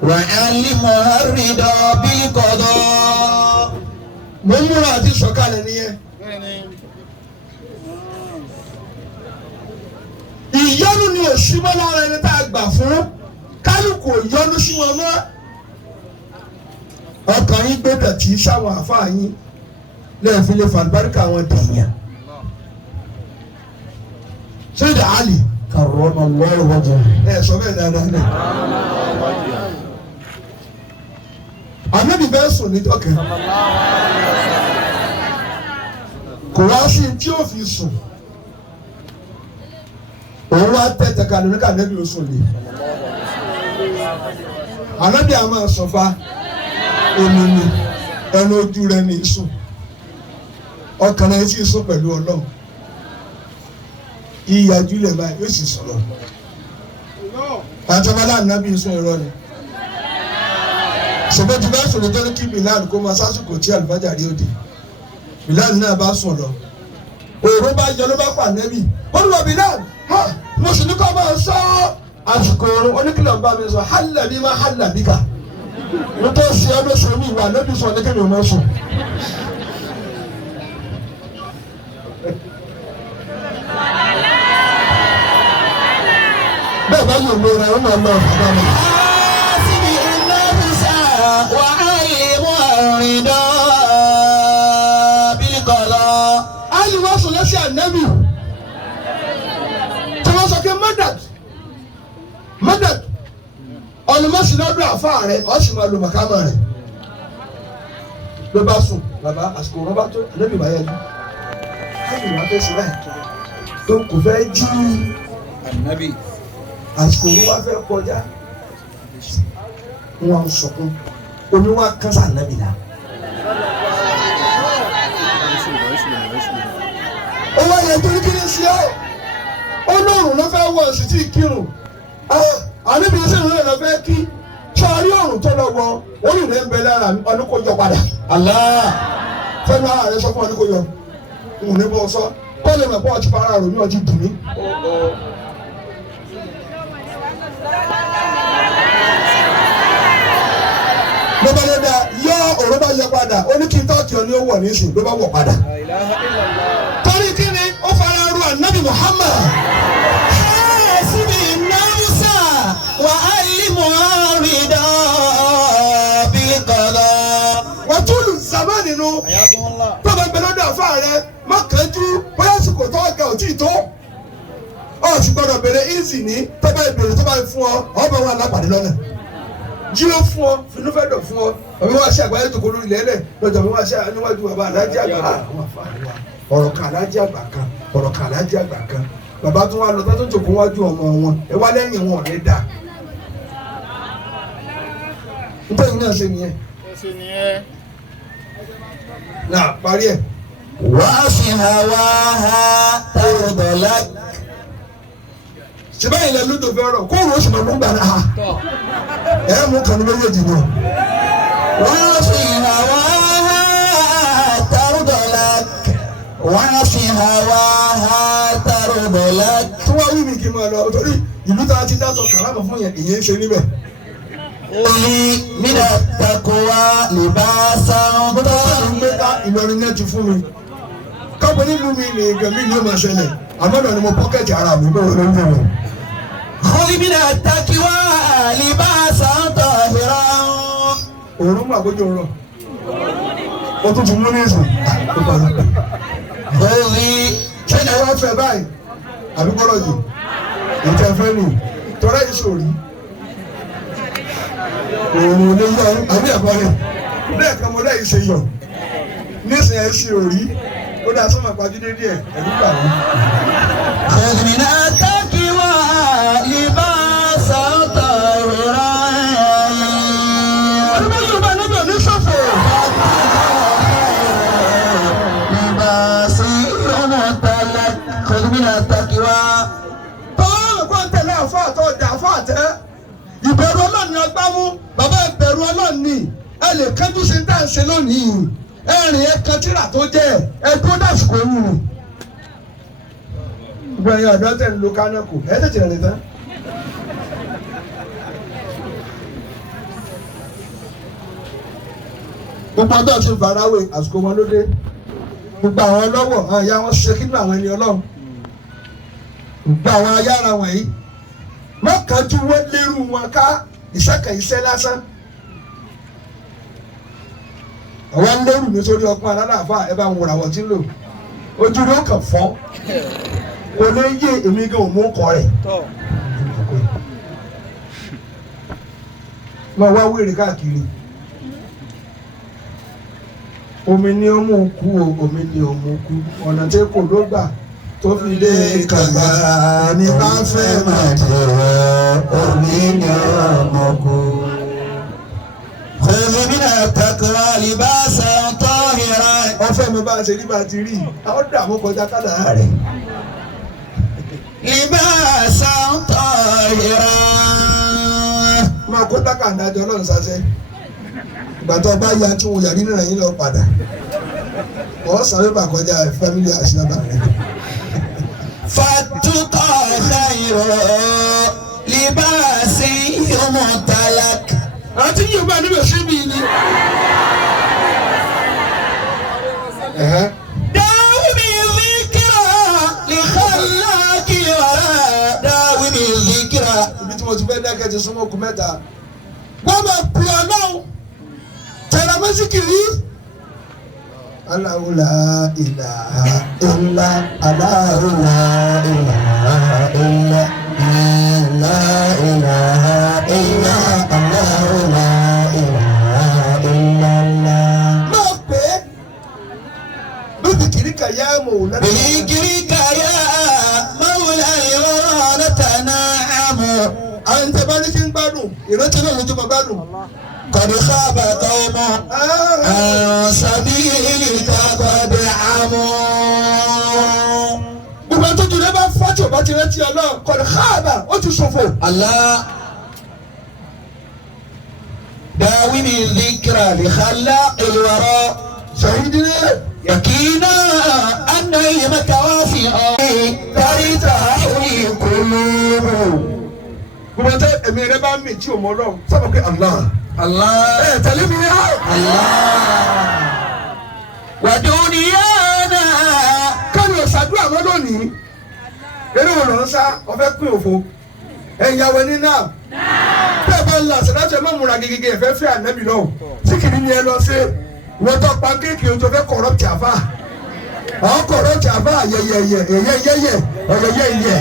وعلمها الرضا بالقضاء. mo ń múra àti sọ̀kalẹ̀ nìyẹn. ìyọ́nú ni òṣìmọ́ lára ẹni tá a gbà fún kálukú ìyọ́nú sí wọn mọ́. ọkàn yín gbé dọ̀tí sáwọn àfáà yín lẹ́yìn fi lè fàlùbáríkà wọn dèèyàn. Sayyid Ali karramallahu wajhahu. Sọ bẹ́ẹ̀ dáadáa náà. Ànábì bẹ́ẹ̀ sùn ní dọ́kẹ́. Kò wá sí tí ó fi sùn. Òun wá tẹ̀tẹ̀ kan ní ká Ànábì ó sùn lé. Ànábì a máa sọ̀fà omi ni ẹnu ojú rẹ̀ ní sùn. Ọkàn rẹ̀ sì sùn pẹ̀lú Ọlọ́run. Ìyájú lè báyìí yóò sì sọ̀rọ̀. Àtọ́mọdé Ànábì sún irọ́ ni. Ṣùgbọ́n tí bá sọ̀rọ̀ tó ní kí Bilal kó máa sásìkò tí àlùfáàjà rí òde. Bilal náà bá sùn lọ. Òòrùn bá yọ ló bá pa Ànábì. Ó ní wọ Bilal, mo sì ní kó máa sọ àsìkò òòrùn oníkìlọ̀ ń bá mi sọ, hálà bí má hálà bí kà. Mo tó ṣe ọ́ ló ṣe mí ìwà Ànábì sọ ní kéde ọmọ sùn. Bẹ́ẹ̀ bá yóò lo rẹ̀ ó máa lọ ọ̀fà mi. Hasibi nafsa wa alimu arido bil qada. Ayé wá sọ lẹ́sẹ̀ Ànábì. Tí wọ́n sọ pé mọ́dàd ọ̀nùmọ́sí lọ́dún àfa rẹ̀ ọ̀ sì máa lo màkàmá rẹ̀. Ló bá sùn, bàbá àsìkò rọ́bà tó Ànábì bá yẹ jù. Ayé wá fẹ́ sí báyìí. Tó kò fẹ́ jí Ànábì. Àsìkò wọn wá fẹ́ kọjá. Wọ́n sọkún. Omi wá kán sí Ànábì la. Ó wá yẹ torí kí ni sí ọ́? Ó lóòrùn ló fẹ́ wọ̀ sí tí kírun. Ànábì sí ìrìn ló fẹ́ kí. Sọ́ọ́rí òrùn tó lọ wọ orí rẹ̀ ń bẹ lára mi, ọdún kò yọ padà. Allah! Fẹ́mi ara rẹ̀ sọ fún ọdún kò yọ. N ò ní bọ́ sọ. Kọ́ lè mọ̀ pé ọtí para rò ní ọtí dùn mí. Ló bá lé dáa, yọ òró bá yọ padà, ó ní kí n tọ́kì ọ ní ó wọ̀ ní ìsìn ló bá wọ̀ padà. Torí kí ni ó fara ru Ànábì Muhammad. Hasibi nafsa wa alimu arido bil qada. Wọ́n tún lù sàmá nínú. Tó bá gbẹ lọ́dọ̀ àfa rẹ̀, má kánjú, bóyá àsìkò tó ọ̀gá ò tí ì tó. Ọ̀ sì gbọ́dọ̀ bèrè ízì ní tó bá ìbèrè tó bá fún ọ, ọ̀ bá wà lápàdé lọ́nà. Jíó fún ọ, finúfẹ́dọ̀ fún ọ, ọ̀bí wá sí àgbáyé tó kọ lórí ilẹ̀ lọ́jọ́ bí wá sí níwájú bàbá alájí àgbà. Ọ̀rọ̀ kan alájí àgbà kan, ọ̀rọ̀ kan alájí àgbà kan. bàbá tó wá lọ tó jòkó wájú ọmọ wọn ẹ wá lẹ́yìn wọn ò ní dà nítorí náà ṣe nìyẹn. ṣe nìyẹn. náà parí ẹ̀. وفهواها ترضى لك ṣe báyìí lẹ lódò fẹ́ràn kó òun oṣù mọ̀mú gbà náà ẹ̀ mú kànú méjèèjì náà. وفهواها ترضى لك وفهواها ترضى لك. tí wọ́n wí mi kí n máa lọ torí ìlú tá a ti dá sọ kàlámà fún yẹn ìyẹn ń ṣe níbẹ̀. Orí من التقوى لباسا طاهرا. Ìlọrin náà ti fún mi kápẹ́ nílùú mi ní gẹ̀mí ni ó máa ṣẹlẹ̀ àmọ́ náà ni mo pọ́kẹ́tì ara mi bẹ́ẹ̀ ló ń bẹ̀ wọ́n. خذ من التقوى لباسا طاهرا. òórùn mà bójú rọ o tún ti mú ní ìsìn. Orí ṣé ẹ wá fẹ́ báyìí àbí gbọ́dọ̀ jù ìtẹ́ fẹ́ nì tọ́lá yìí ṣòrí òórùn lè yọ àbí ẹ̀kọ́ rẹ̀ lẹ́ẹ̀kan mo lẹ́yìn ṣe yọ nísìnyí ẹ̀ ṣe òrí ó dá sọ́mà pàjùdé díẹ̀ ẹ̀dùn gbà wọ́n. خذ من التقوى لباسا طاهرا. ọdún bá lọ́dọ̀ ní ṣọ́fọ̀. لباس مطلق. خذ من التقوى. tọ́lá kó tẹ̀lé àfa àtọ́ ọjà àfa àtẹ́ ìbẹ̀rù Ọlọ́run ni ọgbà mú bàbá ìbẹ̀rù Ọlọ́run ni ẹ lè kẹ́jú sí tá à ń ṣe lónìí ẹ̀rìn ẹ̀ kan tíra tó jẹ́ ẹ tó dàsìkò rú ni. gbogbo ẹ̀yin ọ̀dọ́ tẹ̀ ń lo kánákò ẹ tètè rìn tán. gbogbo ọdọ́ ti farawé àsìkò wọn ló dé gbogbo àwọn ọlọ́wọ̀ àwọn ìyá wọn ṣe kínú àwọn ẹni Ọlọ́run gbogbo àwọn ayára wọ̀nyí mọ́kànjú wọ́n lérú wọn ká ìṣẹ́kẹ̀ iṣẹ́ lásán àwọn lérú nítorí ọkùnrin alálàáfà ẹ bá ń wòrà wọ́n ti ń lò ojú ló kàn fọ́ kò lè yé èmi gan òun kọ rẹ̀ máa wá wèrè káàkiri omi ni ó mú kú o omi ni ó mú kú ọ̀nà tí kò ló gbà tó fi dé kànga ní bá fẹ́ máa jẹ́ omi ni ọmọ kú. خذ من التقوى لباسا طاهرا. ọfẹ mi bá ṣe rí bá ti rí àwọn dààmú kọjá kádà rẹ̀. لباسا طاهرا. máa kó tákàndá jọ Ọlọ́run ṣáṣẹ́ ìgbà tó bá ya tí wọn yà nínú ẹ̀yìn lọ padà wọ́n sáré bà kọjá fámílì àṣìlábà rẹ̀. فالتقى خير لباس مطلق. àti yìí bá níbẹ̀ sí mi ni. داوم الذكرى لخلاك الورى. داوم الذكرى. ibi tí mo ti fẹ́ dákẹ́ ti súnmọ́ okùn mẹ́ta. wọ́n máa pè ọ́ náà tẹ̀lé mẹ́sìkìrì. Allahu la ilaha illa Allahu la ilaha illa la ilaha illa Allahu la ilaha illa Allah. máa pè é bíbí kìrì kàyà mọ̀ ọ́ lẹ́nu. بذكرك يا مولاي ونتنعم. àwọn tẹ bá ní kí n gbádùn ìrántí náà lójú ma gbádùn. قد خاب قوم عن سبيلك قد عموا. gbogbo ẹni tó dùn lé bá fọ́tò bá ti rántí Ọlọ́run kọ́ni káàbà ó ti ṣòfò. الله داوم الذكرى لخلاق الورى. ṣàyídìrí يقينا أن نعمك واسعة ترتاحي القلوب. gbogbo ẹni ẹ̀mí rẹ bá mì tí o mọ Ọlọ́run sábà pé Allah. الله ẹ tẹ̀lé mi yá. الله ودنيانا. káni ọ̀sàdúrà mọ́ lónìí eré wọn lọ ń sá ọ̀fẹ́ pín òfo ẹ̀yàwó ní náà bẹ́ẹ̀ bá ń la àṣàdáṣe má múra gègé ẹ̀fẹ́ fẹ́ ànábì náà tí kìíní ni ẹ lọ sí wọ́n tọ́ pa kéèkì ojú ọ̀fẹ́ kọ̀rọ̀pì àfà àwọn kọ̀rọ̀pì àfà yẹyẹyẹ ẹ̀yẹyẹyẹ ẹ̀yẹyẹyẹ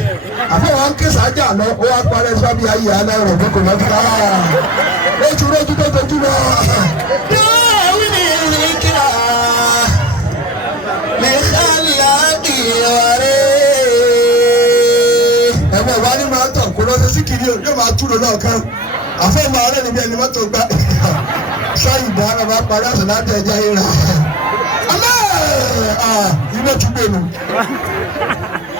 àfọ wọn ké sáájà lọ ó wá parẹ́ sábì ayé aláìrọ̀ tó kò lọ́ọ́ kíkà lójú lójú tó tójú lọ. داوم الذكرى لخلاق الورى. yóò máa túlò náà kan àfọwọ́mọ ọ̀rẹ́ níbi ẹni mọ́tò gbá ṣáàyì dáná bá parí àṣà láti ẹja ìrà ilé túbẹ̀ nù.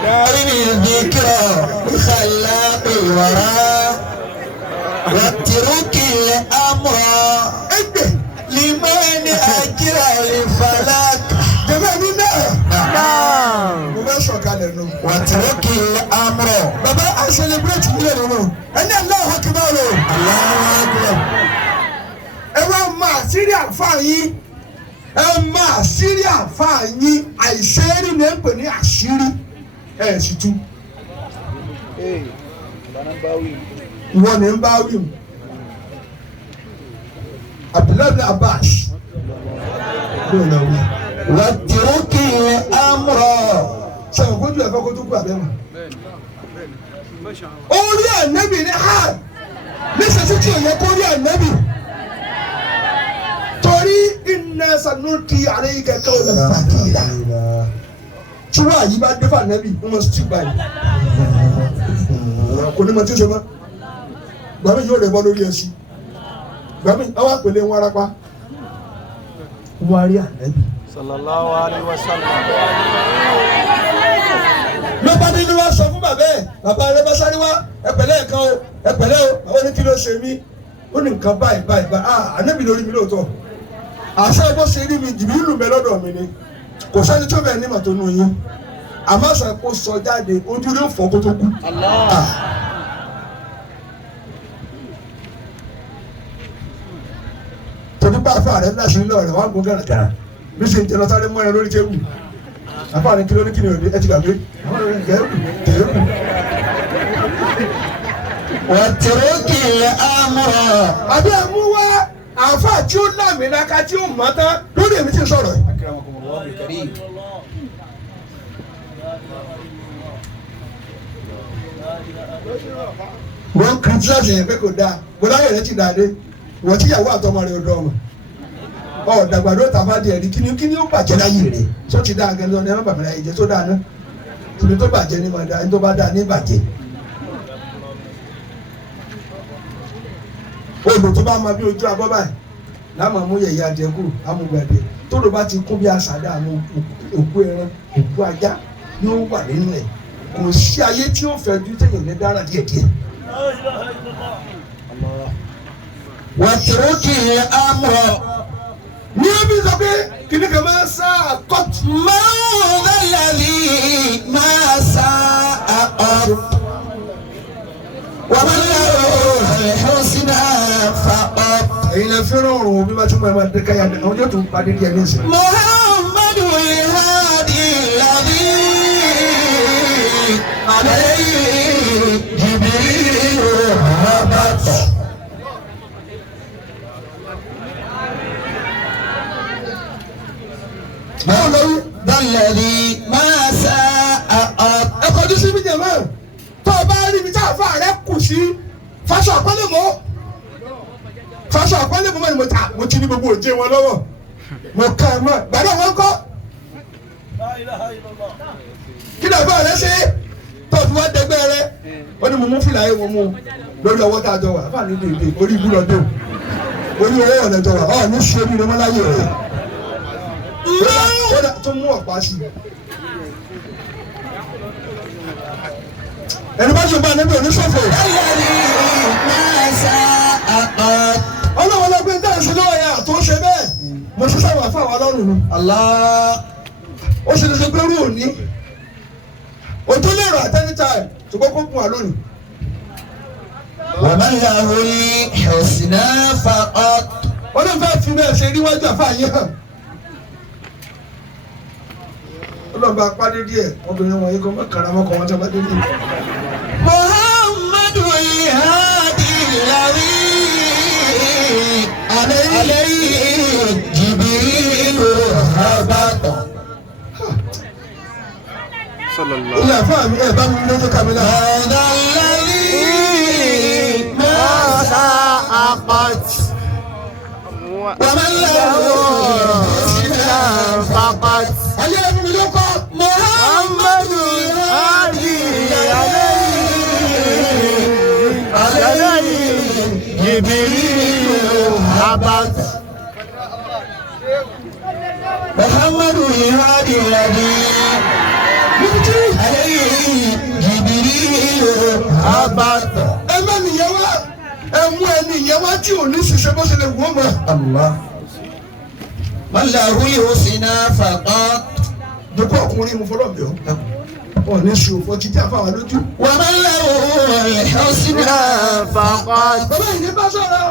دارني الذكرى بخلاق الورى واترك الأمر لمن أجرى الفلك jẹ́fẹ́ mi náà mo fẹ́ sọ̀kalẹ̀ nù. واترك الأمر bàbá a celebrate nílẹ̀ nínú ẹni Allahu Akbar o. الله أكبر ẹ wá máa sírí àǹfààní ẹ máa sírí àǹfààní àìṣẹ́rí ni ẹ ń pè ní àṣírí ẹ sì tú. ìwọ ni ń bá wí mu Abdullahi Abbas ló ń lọ wí. واترك الأمر sọ̀rọ̀ kójú ẹ̀fọ́ kó tó kú àbẹ́ mọ̀. orí ànábì ní hàn níṣẹ́sí tí ò yẹ kó rí ànábì torí inna sanulqi alayka qawlan thaqila tí wọ́n àyí bá dé fún ànábì wọ́n mọ̀ sí báyìí kò ní mọ̀ tí ó ṣe mọ́ gbàmí yóò rẹ̀ bọ́ lórí ẹṣin gbàmí àwọn àpèlé ń wárápá wọ́n á rí ànábì. sallallahu alaihi wasallam. lọ́ba nínú wa sọ fún bàbá ẹ̀ bàbá rẹ̀ bá sáré wá ẹ̀pẹ̀lẹ́ ẹ̀kan o ẹ̀pẹ̀lẹ́ o àwọn ní kí ló ṣe mí ó ní nǹkan báyìí báyìí ànábì lórí mi lóòótọ́ àṣẹ bó ṣe rí mi Jìbìrìlù bẹ lọ́dọ̀ mi ni kò sẹ́ni tó bẹ̀ ní màtó nù yín àmọ́ àṣà kó sọ jáde ojú ló fọ́ kó tó kú. torí bá àfa rẹ̀ ńlá sí nílò rẹ̀ wá gún gàràgàrà bí ṣe ń jẹ lọ sáré mọ́ ẹ lórí tẹ́wù àfa rẹ̀ kí ló ní kí ni òde ẹ ti gbàgbé tẹ̀rù. واترك الأمر àbí ẹ̀mú wá àfa tí ó lámìnaka tí ó mọ̀ tán lórí èmi tí ń sọ̀rọ̀ yìí. wọ́n kìrìtìláṣì yẹn pé kò dáa bọ́dá yẹn rẹ̀ ti dáa dé wọ́n tí ìyàwó àtọmọ rẹ̀ ọ̀dọ́ ọmọ ọ̀dàgbàdo tàbá di ẹ̀rí kíni ó bàjẹ́ láyé rẹ̀ tó ti dáa gẹ́gẹ́ ní ẹ̀rọ bàbá rẹ̀ ìjẹ́ tó dáa ná tìbí tó bàjẹ́ ní màdá ní tó bá dáa ní bàjẹ́. odò tó bá máa bí ojú abọ́ báyìí láàmú mú yẹ̀yẹ́ adìẹ kúrò amúgbàdìẹ tó ló bá ti kún bí àṣàdá àwọn òkú ẹran òkú ajá yóò wà nínú ẹ̀ kò sí ayé tí ó fẹ́ ju téèyàn lè dára díẹ̀díẹ̀. واترك الأمر ní ẹbí sọ pé kìnnì kan máa ń sá àkọ́tù. من ذا الذي ما ساء ومن له الحسنى فقط ẹ̀yin lè fẹ́ràn ọ̀rùn bí wọ́n ti mọ̀ ẹ́ máa dẹ́ka yàrá àwọn yóò tún padì díẹ̀ ní ìsìn. محمد الهادي الذي عليه جبريل هبط ذا الذي ما ساء ẹ kọjú sí mi jẹ̀mọ́ tó o bá rí mi tí àfa rẹ kù sí fáṣọ àpọ́nlé mọ́ fáṣọ àpọ́nlé mọ́ ni mo ti ní gbogbo òjé wọn lọ́wọ́ mo kà á mọ́ gbàdọ̀ wọn kọ́ kí lóò bá rẹ ṣe tó o fi wá dẹgbẹ́ rẹ ó ní mo mú fìlà yẹn wọ́n mú lórí ọwọ́ tá a jọ wà àfa ní dèdè orí ibú lọ dé o orí owó ọ̀nà jọ wà ọ̀ ní ṣe orí rẹ mọ́ láyé rẹ ó tó mú ọ̀pá sí i. ẹni bá jù bá níbi oníṣòfò. ọlọ́wọ́ lọ́gbẹ́ tá à ń ṣe lọ́wọ́ yẹn àtọ́ ṣe bẹ́ẹ̀ mo ṣe sáwọn àfáà wa lọ́rùn ni. ó ṣe lè ṣe pé rú òní òtún lè rà at any time ṣùgbọ́n kó kún wa lónìí. ومن له الحسنى فقط ó lè fẹ́ fi bẹ́ẹ̀ ṣe níwájú àfáà yẹn hàn. ọlọ́ba pàdé díẹ̀ obìnrin wọ̀nyí kọ́ mọ́kànlá mọ́kàn wọn tí wọ́n bá dé díẹ̀. محمد الهادي الذي عليه جبريل هبط sallallahu. ilé àfáà mi ẹ̀ bá mi lójú kàmílà. هذا الذي ما ساء ومن له الحسنى فقط ayé ẹ̀fọ́ mi ló kọ́. محمد الهادي عليه جبريل هبط محمد الهادي الذي عليه جبريل هبط. Ẹ̀mẹ́ nìyẹn wá ẹ̀mú ẹni ìyẹn wá tí ò ní ṣiṣẹ́ bó ṣe lè wọ́n mọ́. الله من له الحسنى فقط. Dùkọ́ ọkùnrin mo fọlọ́ mi ọ́. Ọ̀ ní ṣe òfò títí àfàwà lójú. ومن له الحسنى فقط. Bàbá yìí ní bá sọ̀rọ̀.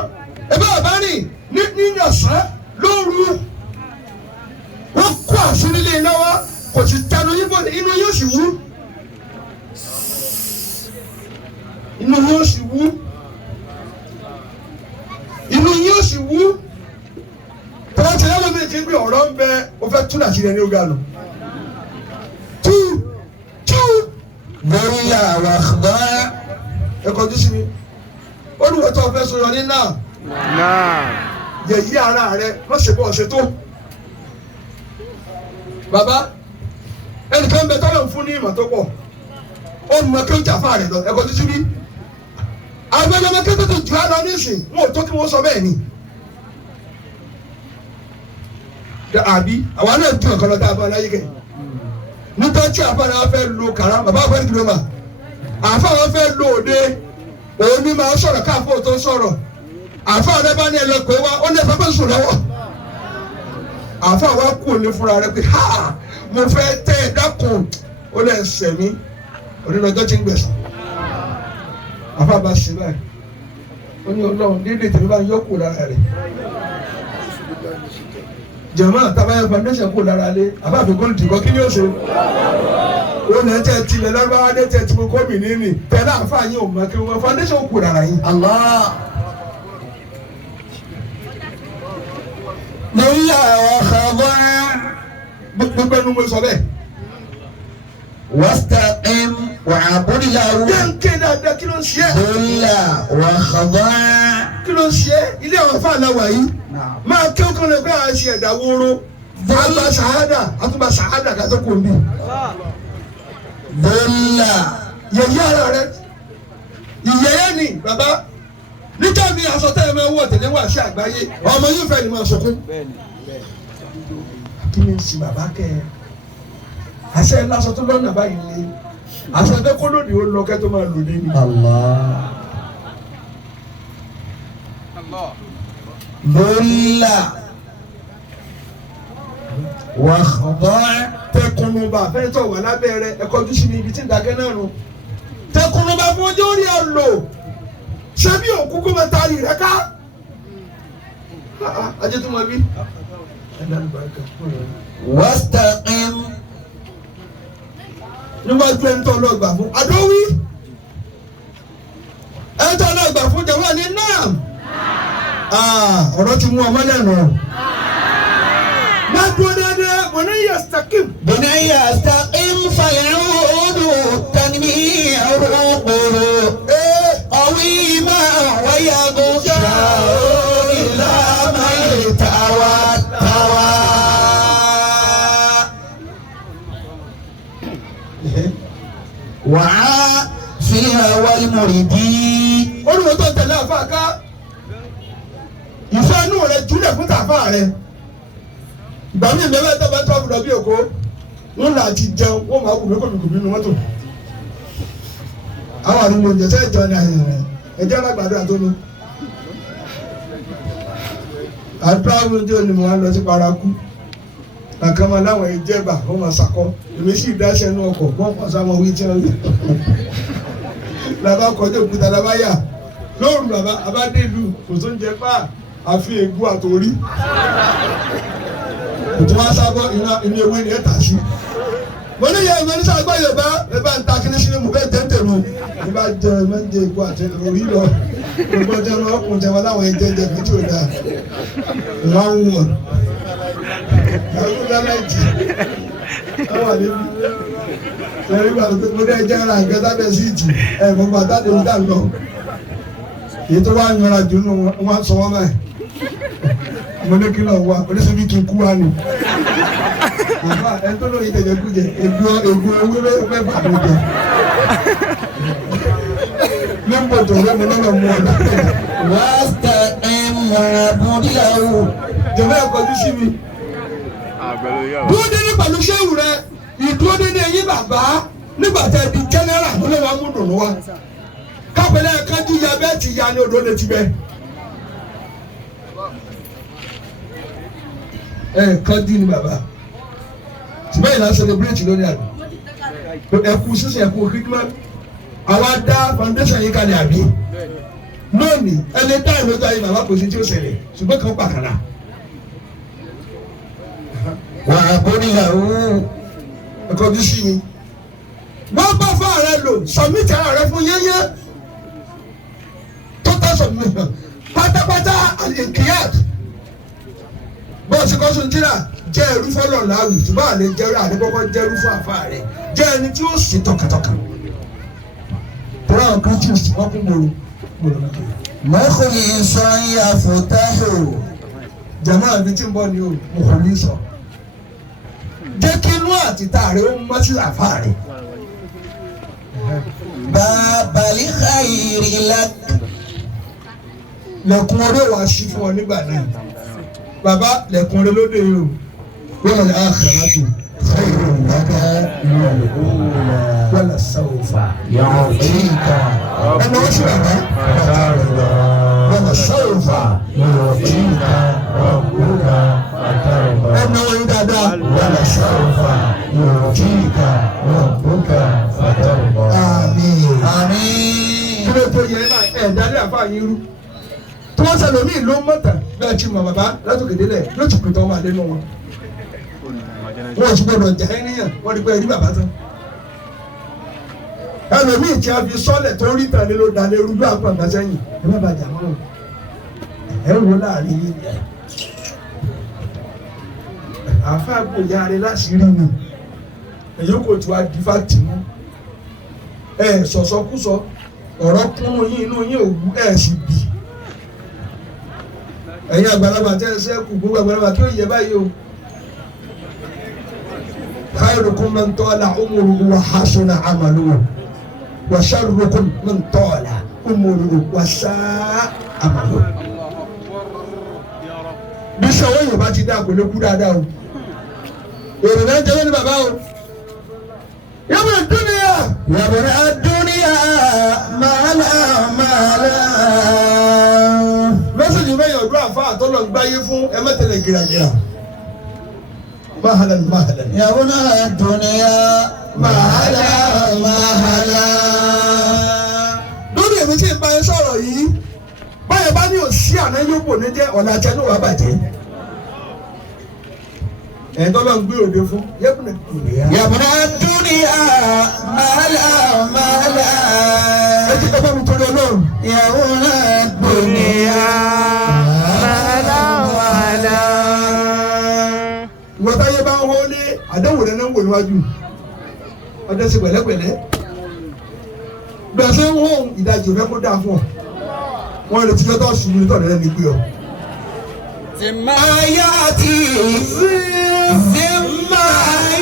Ẹ̀bá bàbá rìn ní ọ̀sán lóru. Wọ́n kó àṣírí ilé iná wá kò sì tẹnu yín bọ̀ inú yóò sì wú. Inú yóò sì wú. Inú yóò sì wú. Tọ́lá ti lẹ́nu mi ti ń gbé ọ̀rọ̀ ń bẹ o fẹ́ tún àṣírí ẹni ó ga lọ. ذل واخضاع. Ẹ kọjú sí mi. Ó ní wọ́n tó fẹ́ sọ̀rọ̀ ní náà. نعم Yẹ̀yí ara rẹ̀ má ṣe bọ́ ọ̀ṣẹ̀ tó. Bàbá ẹnìkan bẹ tọ́lọ̀ ń fún ní ìmọ̀ tó pọ̀. Ó mọ kí ó jà fáà rẹ̀ lọ. Ẹ kọjú sí mi. Àgbẹ̀lẹ̀mọ kí ó tó jù á lọ nísìn. Wọn ò tó kí wọ́n sọ bẹ́ẹ̀ ni. Àbí àwa náà dùn ọ̀kan lọ tá a bá láyé kẹ́. Nígbà tí àfáà náà fẹ́ lo kàrá bàbá àfẹ́ ní kìlómà. Àfáà wọn fẹ́ lo òde. Òun ní máa sọ̀rọ̀ káàfó tó sọ̀rọ̀. Àfáà rẹ bá ní ẹlọ pé wá ó ní ẹfẹ bá sùn lọ́wọ́. Àfáà wa kú ní fúnra rẹ pé ha mo fẹ́ tẹ́ ẹ dákun ó lẹ ẹsẹ̀ mi onílọ́jọ́ tí ń gbẹ̀sán. Àfáà bá ṣe báyìí ó ní Ọlọ́run déédéé tèmi bá yọ kú lára rẹ̀. Jàmáà tábàyà foundation kú lára lé àbá àfikún tìkọ́ kí ni ó ṣe. Ó ní ẹjẹ́ tilẹ̀ lọ́gbàá dé tẹ̀ tí mo kọ́ mi nínú tẹ̀lé àfáà yín ò mọ̀ kí wọ́n foundation kú lára yín. الله ذل وخضاع. Gbogbo ẹnu mo sọ bẹ́ẹ̀. واستقم وعبد له. Yẹ́nké dáadáa kí ló ń ṣe é? ذل وخضاع. Kí ló ń ṣe é? Ilé àwọn afáà náà wà yìí. Máa kí ó kàn lè gbé àwọn ẹṣin ẹ̀dá wóró. Àgbà ṣàhádà àtúbà ṣàhádà kàtó kò ní. ذل Yẹ̀yẹ́ ara rẹ̀. Ìyẹ́yẹ́ ni bàbá. Nígbà mi aṣọ tẹ́ ẹ máa wọ̀ tẹ̀lé wà sí àgbáyé. Ọmọ yóò fẹ́ ni máa sọkún. Kí ni sì bàbá kẹ́ ẹ? Àṣẹ lásán tó lọ́nà báyìí ni. Àṣẹ ẹgbẹ́ kó lòdì ó lọ kẹ́ tó máa lòdì ni. الله ذل واخضاع. Tẹkùnùbà fẹ́ẹ́ tó wà lábẹ́ rẹ̀ ẹ̀kọ́ ojú sí mi ibi tí ń dàgẹ́ náà nù. Tẹkùnùbà fún ojú orí ẹ̀ lò. Ṣé bí òkú kó máa taari rẹ̀ ká? Ajé tó máa bí. واستقم. Níwájú ẹni tó ọlọ́gbà fún. Àdówí. Ẹni tó ọlọ́gbà fún jẹ̀wọ́ ní náà. Ọ̀rọ̀ ti mú ọmọ lẹ́nu. Má dúró dáadáa, mo ní yastakim. بني استقم فيعود التنميع عروقه قويما ويغشى إلى من توتوى. وعافيها والمريدين. Olùwọ́ tó tẹ̀lé àfa ká. Ìfẹ́ inú rẹ̀ júlẹ̀ fún tàfà rẹ̀. Ìgbà mi ìmọ̀lẹ́ tó bá tọ́jú lọ bí Èkó. Wọ́n là ti jẹun, wọ́n máa kù mí kò mí kù mí nu mọ́tò. Àwọn àdúgbò oúnjẹ sẹ́yìn jọ ní àyè rẹ̀. Ẹjẹ́ alágbàdo àtọ́nu. Àdúrà oúnjẹ òní mo máa ń lọ sí Paraku. Nǹkan máa láwọn ìjẹba, wọ́n máa ṣàkọ́. Èmi sì dáṣẹ́ inú ọkọ̀, wọ́n kàn sáwọn wí tí wọ́n rí. Làbá kọjá òkúta làbá yà. Lóòrùn bàbá Abádélù kò tó ń jẹ fáà àfi ègbú àtòrí. Òtú wá sábọ́ inú ewé ni ẹ tà sí. Mo ní yẹ ìmọ̀ ní sàgbọ́ Yorùbá ẹ bá ń ta kíní sínú mo fẹ́ tẹ́ntẹ̀ mu. Ẹ bá jẹ ẹ máa ń jẹ ègbú àti orí lọ. Gbogbo ọjọ́ náà ọkùnrin jẹ wọn láwọn ẹjẹ jẹ kí tí ò dáa. Wọ́n ń wọ̀. Ìyàwó dáláìtì. Wọ́n wà níbi. Ẹ̀rí wà lóko mo ní ẹjẹ́ ara nǹkan sábẹ́ síìtì. Ẹ̀ gbogbo àtàdé mi dà lọ. Èyí tó wá yanra jù nù wọn sọ wọn báyìí. Mo ní kí lọ wá oníṣẹ́bí kí n kú wá nù. Bàbá ẹ tó lóye tẹ̀jẹ̀ kú jẹ egun ewúrẹ́ fẹ́ bà mí jẹ. Ní bọ̀ tó lé mi lọ́nà mú ọ lọ. واستقم وعبد له. Jọ̀wọ́ ẹ̀ kọjú sí mi. Dúró dédé pẹ̀lú ṣéwù rẹ, ìdúró dédé yín bàbá nígbà tẹ di jẹ́nẹ́rà ló lè wá mú dùnú wa. Kápẹ́lẹ́ kájú ya bẹ́ẹ̀ ti ya ní odò lè ti bẹ́ẹ̀. Kájú ni bàbá. Ṣùgbọ́n ìlànà celebrate lónìí àná. Ẹ̀kú sísè ẹ̀kú kíkúmọ́. Àwa dá foundation yìí kalẹ̀ àbí. Lónìí ẹni dá ìlójú ayé bàbá kò sí tí ó ṣẹlẹ̀ ṣùgbọ́n kan pàkàrà. وعبد له. Ẹ̀kọ́ bí sí mi. Wọ́n bá fún ààrẹ lò submit ara rẹ fún yẹ́yẹ́. Total submission. Pátápátá al-inqiyad. Bọ́ọ̀sì kọ́sùn tíra jẹ́ ẹrú fọ́lọ̀ láwùí ṣùgbọ́n àlè jẹ́rú àdébọ́kọ́ jẹ́rú fún àfa rẹ̀. Jẹ́ ẹni tí ó sì tọkàtọkà. Tọ́lá àwọn Christians wọ́n kún mòrò. مخلصا يفتح. Jàmáà àbí tí ń bọ̀ ni o, mo kò ní sọ. Jẹ́ kí inú àti tààrẹ ó mọ́ sí àfa rẹ̀. باب الخير لك. Lẹ̀kùn orí wa ṣí fún ọ nígbà náà. Bàbá lẹ̀kùn orí lóde yìí o. Wọ́n lọ akhiratu khayrun laka minal ula wala sawfa يعطيك ẹnu oṣù bàbá. فترضى. Wala sawfa يعطيك ربك فترضى. ẹnu orí dáadáa. ولسوف يعطيك ربك فترضى. Àmín. آمين. Kí ló tó yẹ ẹ̀ẹ́dálẹ́ àfa yín rú? Tí wọ́n sẹ́nu mí ló mọ̀tà bẹ́ẹ̀ tí mo bàbá látòkè délẹ̀ yóò ti pètè ọmọ àlẹ́ nù wọn. Wọ́n ti gbọ́dọ̀ jà ẹ́ níyàn wọ́n ti pẹ́ rí bàbá tán. Ẹlòmíì tí a fi sọ́lẹ̀ tó rí tàn ló dalẹ̀ rú bí àpò àgbà sẹ́yìn. Ẹ má bàjẹ́ mọ́ ẹ wo láàrin yìí. Àfa kò yára láṣìírí ni èyí kò tí wàá di fáàtì mú. Ẹ sọ̀sọ́kúsọ ọ̀rọ̀ kúnnú yín inú yín òwú ẹ̀ sì bì. Ẹ̀yin àgbàlagbà tẹ́ ẹ sẹ́kù gbogbo àgbàlagbà kí ó yẹ báyìí o. Khairukum man tala umruhu wa hasuna amaluhu wa sharrukum man tala umruhu wa sa'a amaluhu. Bí sọ̀wọ́ Yorùbá ti dá àgbélé kú dáadáa o. Èrò náà jẹ́ lónìí bàbá o. Yabna dunya. يبنى الدنيا مالا مالا. Mẹ́sàgì mẹ́yìn ọdún àfa àtọ́lọ̀ ń gbáyé fún ẹ mẹ́tẹ̀lẹ̀ gíragíra. Mahalan mahalan. يبنى الدنيا مالا مالا. Lórí èmi tí ń bá yẹn sọ̀rọ̀ yìí, báyọ̀ bá ní òsì àná yóò bò ní jẹ́ ọ̀nà àtẹnu wà bàjẹ́. Ẹ̀yin tọ́lọ̀ ń gbé òde fún yẹ́pùnà dunya. يبنى الدنيا مالا مالا. Ẹ ti tọ́ bá mi torí Ọlọ́run. يبنى الدنيا مالا مالا. Ìwọ táyé bá ń wọlé àdéhùn rẹ̀ náà ń wò níwájú. Ọdẹ sí pẹ̀lẹ́pẹ̀lẹ́. Bẹ́ẹ̀ ṣe ń hó ìdajì rẹ̀ kó dáa fún ọ. Wọ́n retí lọ́tọ̀ ṣubú ní tọ̀dọ̀ lẹ́nu gbé ọ. زما ياتي زما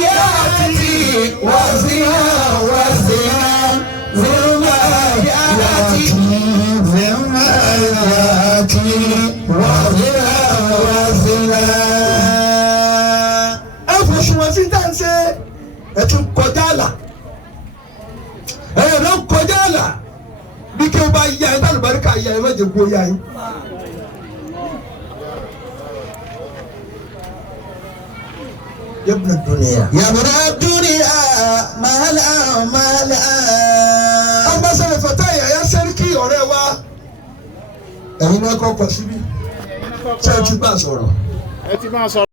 ياتي وزنا وزنا زما ياتي زما ياتي وزنا وزنا. Ẹ fò ṣùwọ̀n sí dáńsẹ́ ẹ tún kọjá àlà. Ẹ lọ kọjá àlà. Bí kí o bá yá ẹ tálù báríkà yá ẹ má jẹ kó yá yín. Yabna dunya. يبنى الدنيا مالا مالا. Ambassador Fatai Yahya Seriki ọ̀rẹ́ wa. Ẹ̀yin náà kọ́ pọ̀ síbí. Ṣé ẹ ti bá a sọ̀rọ̀? Ẹ ti máa sọ.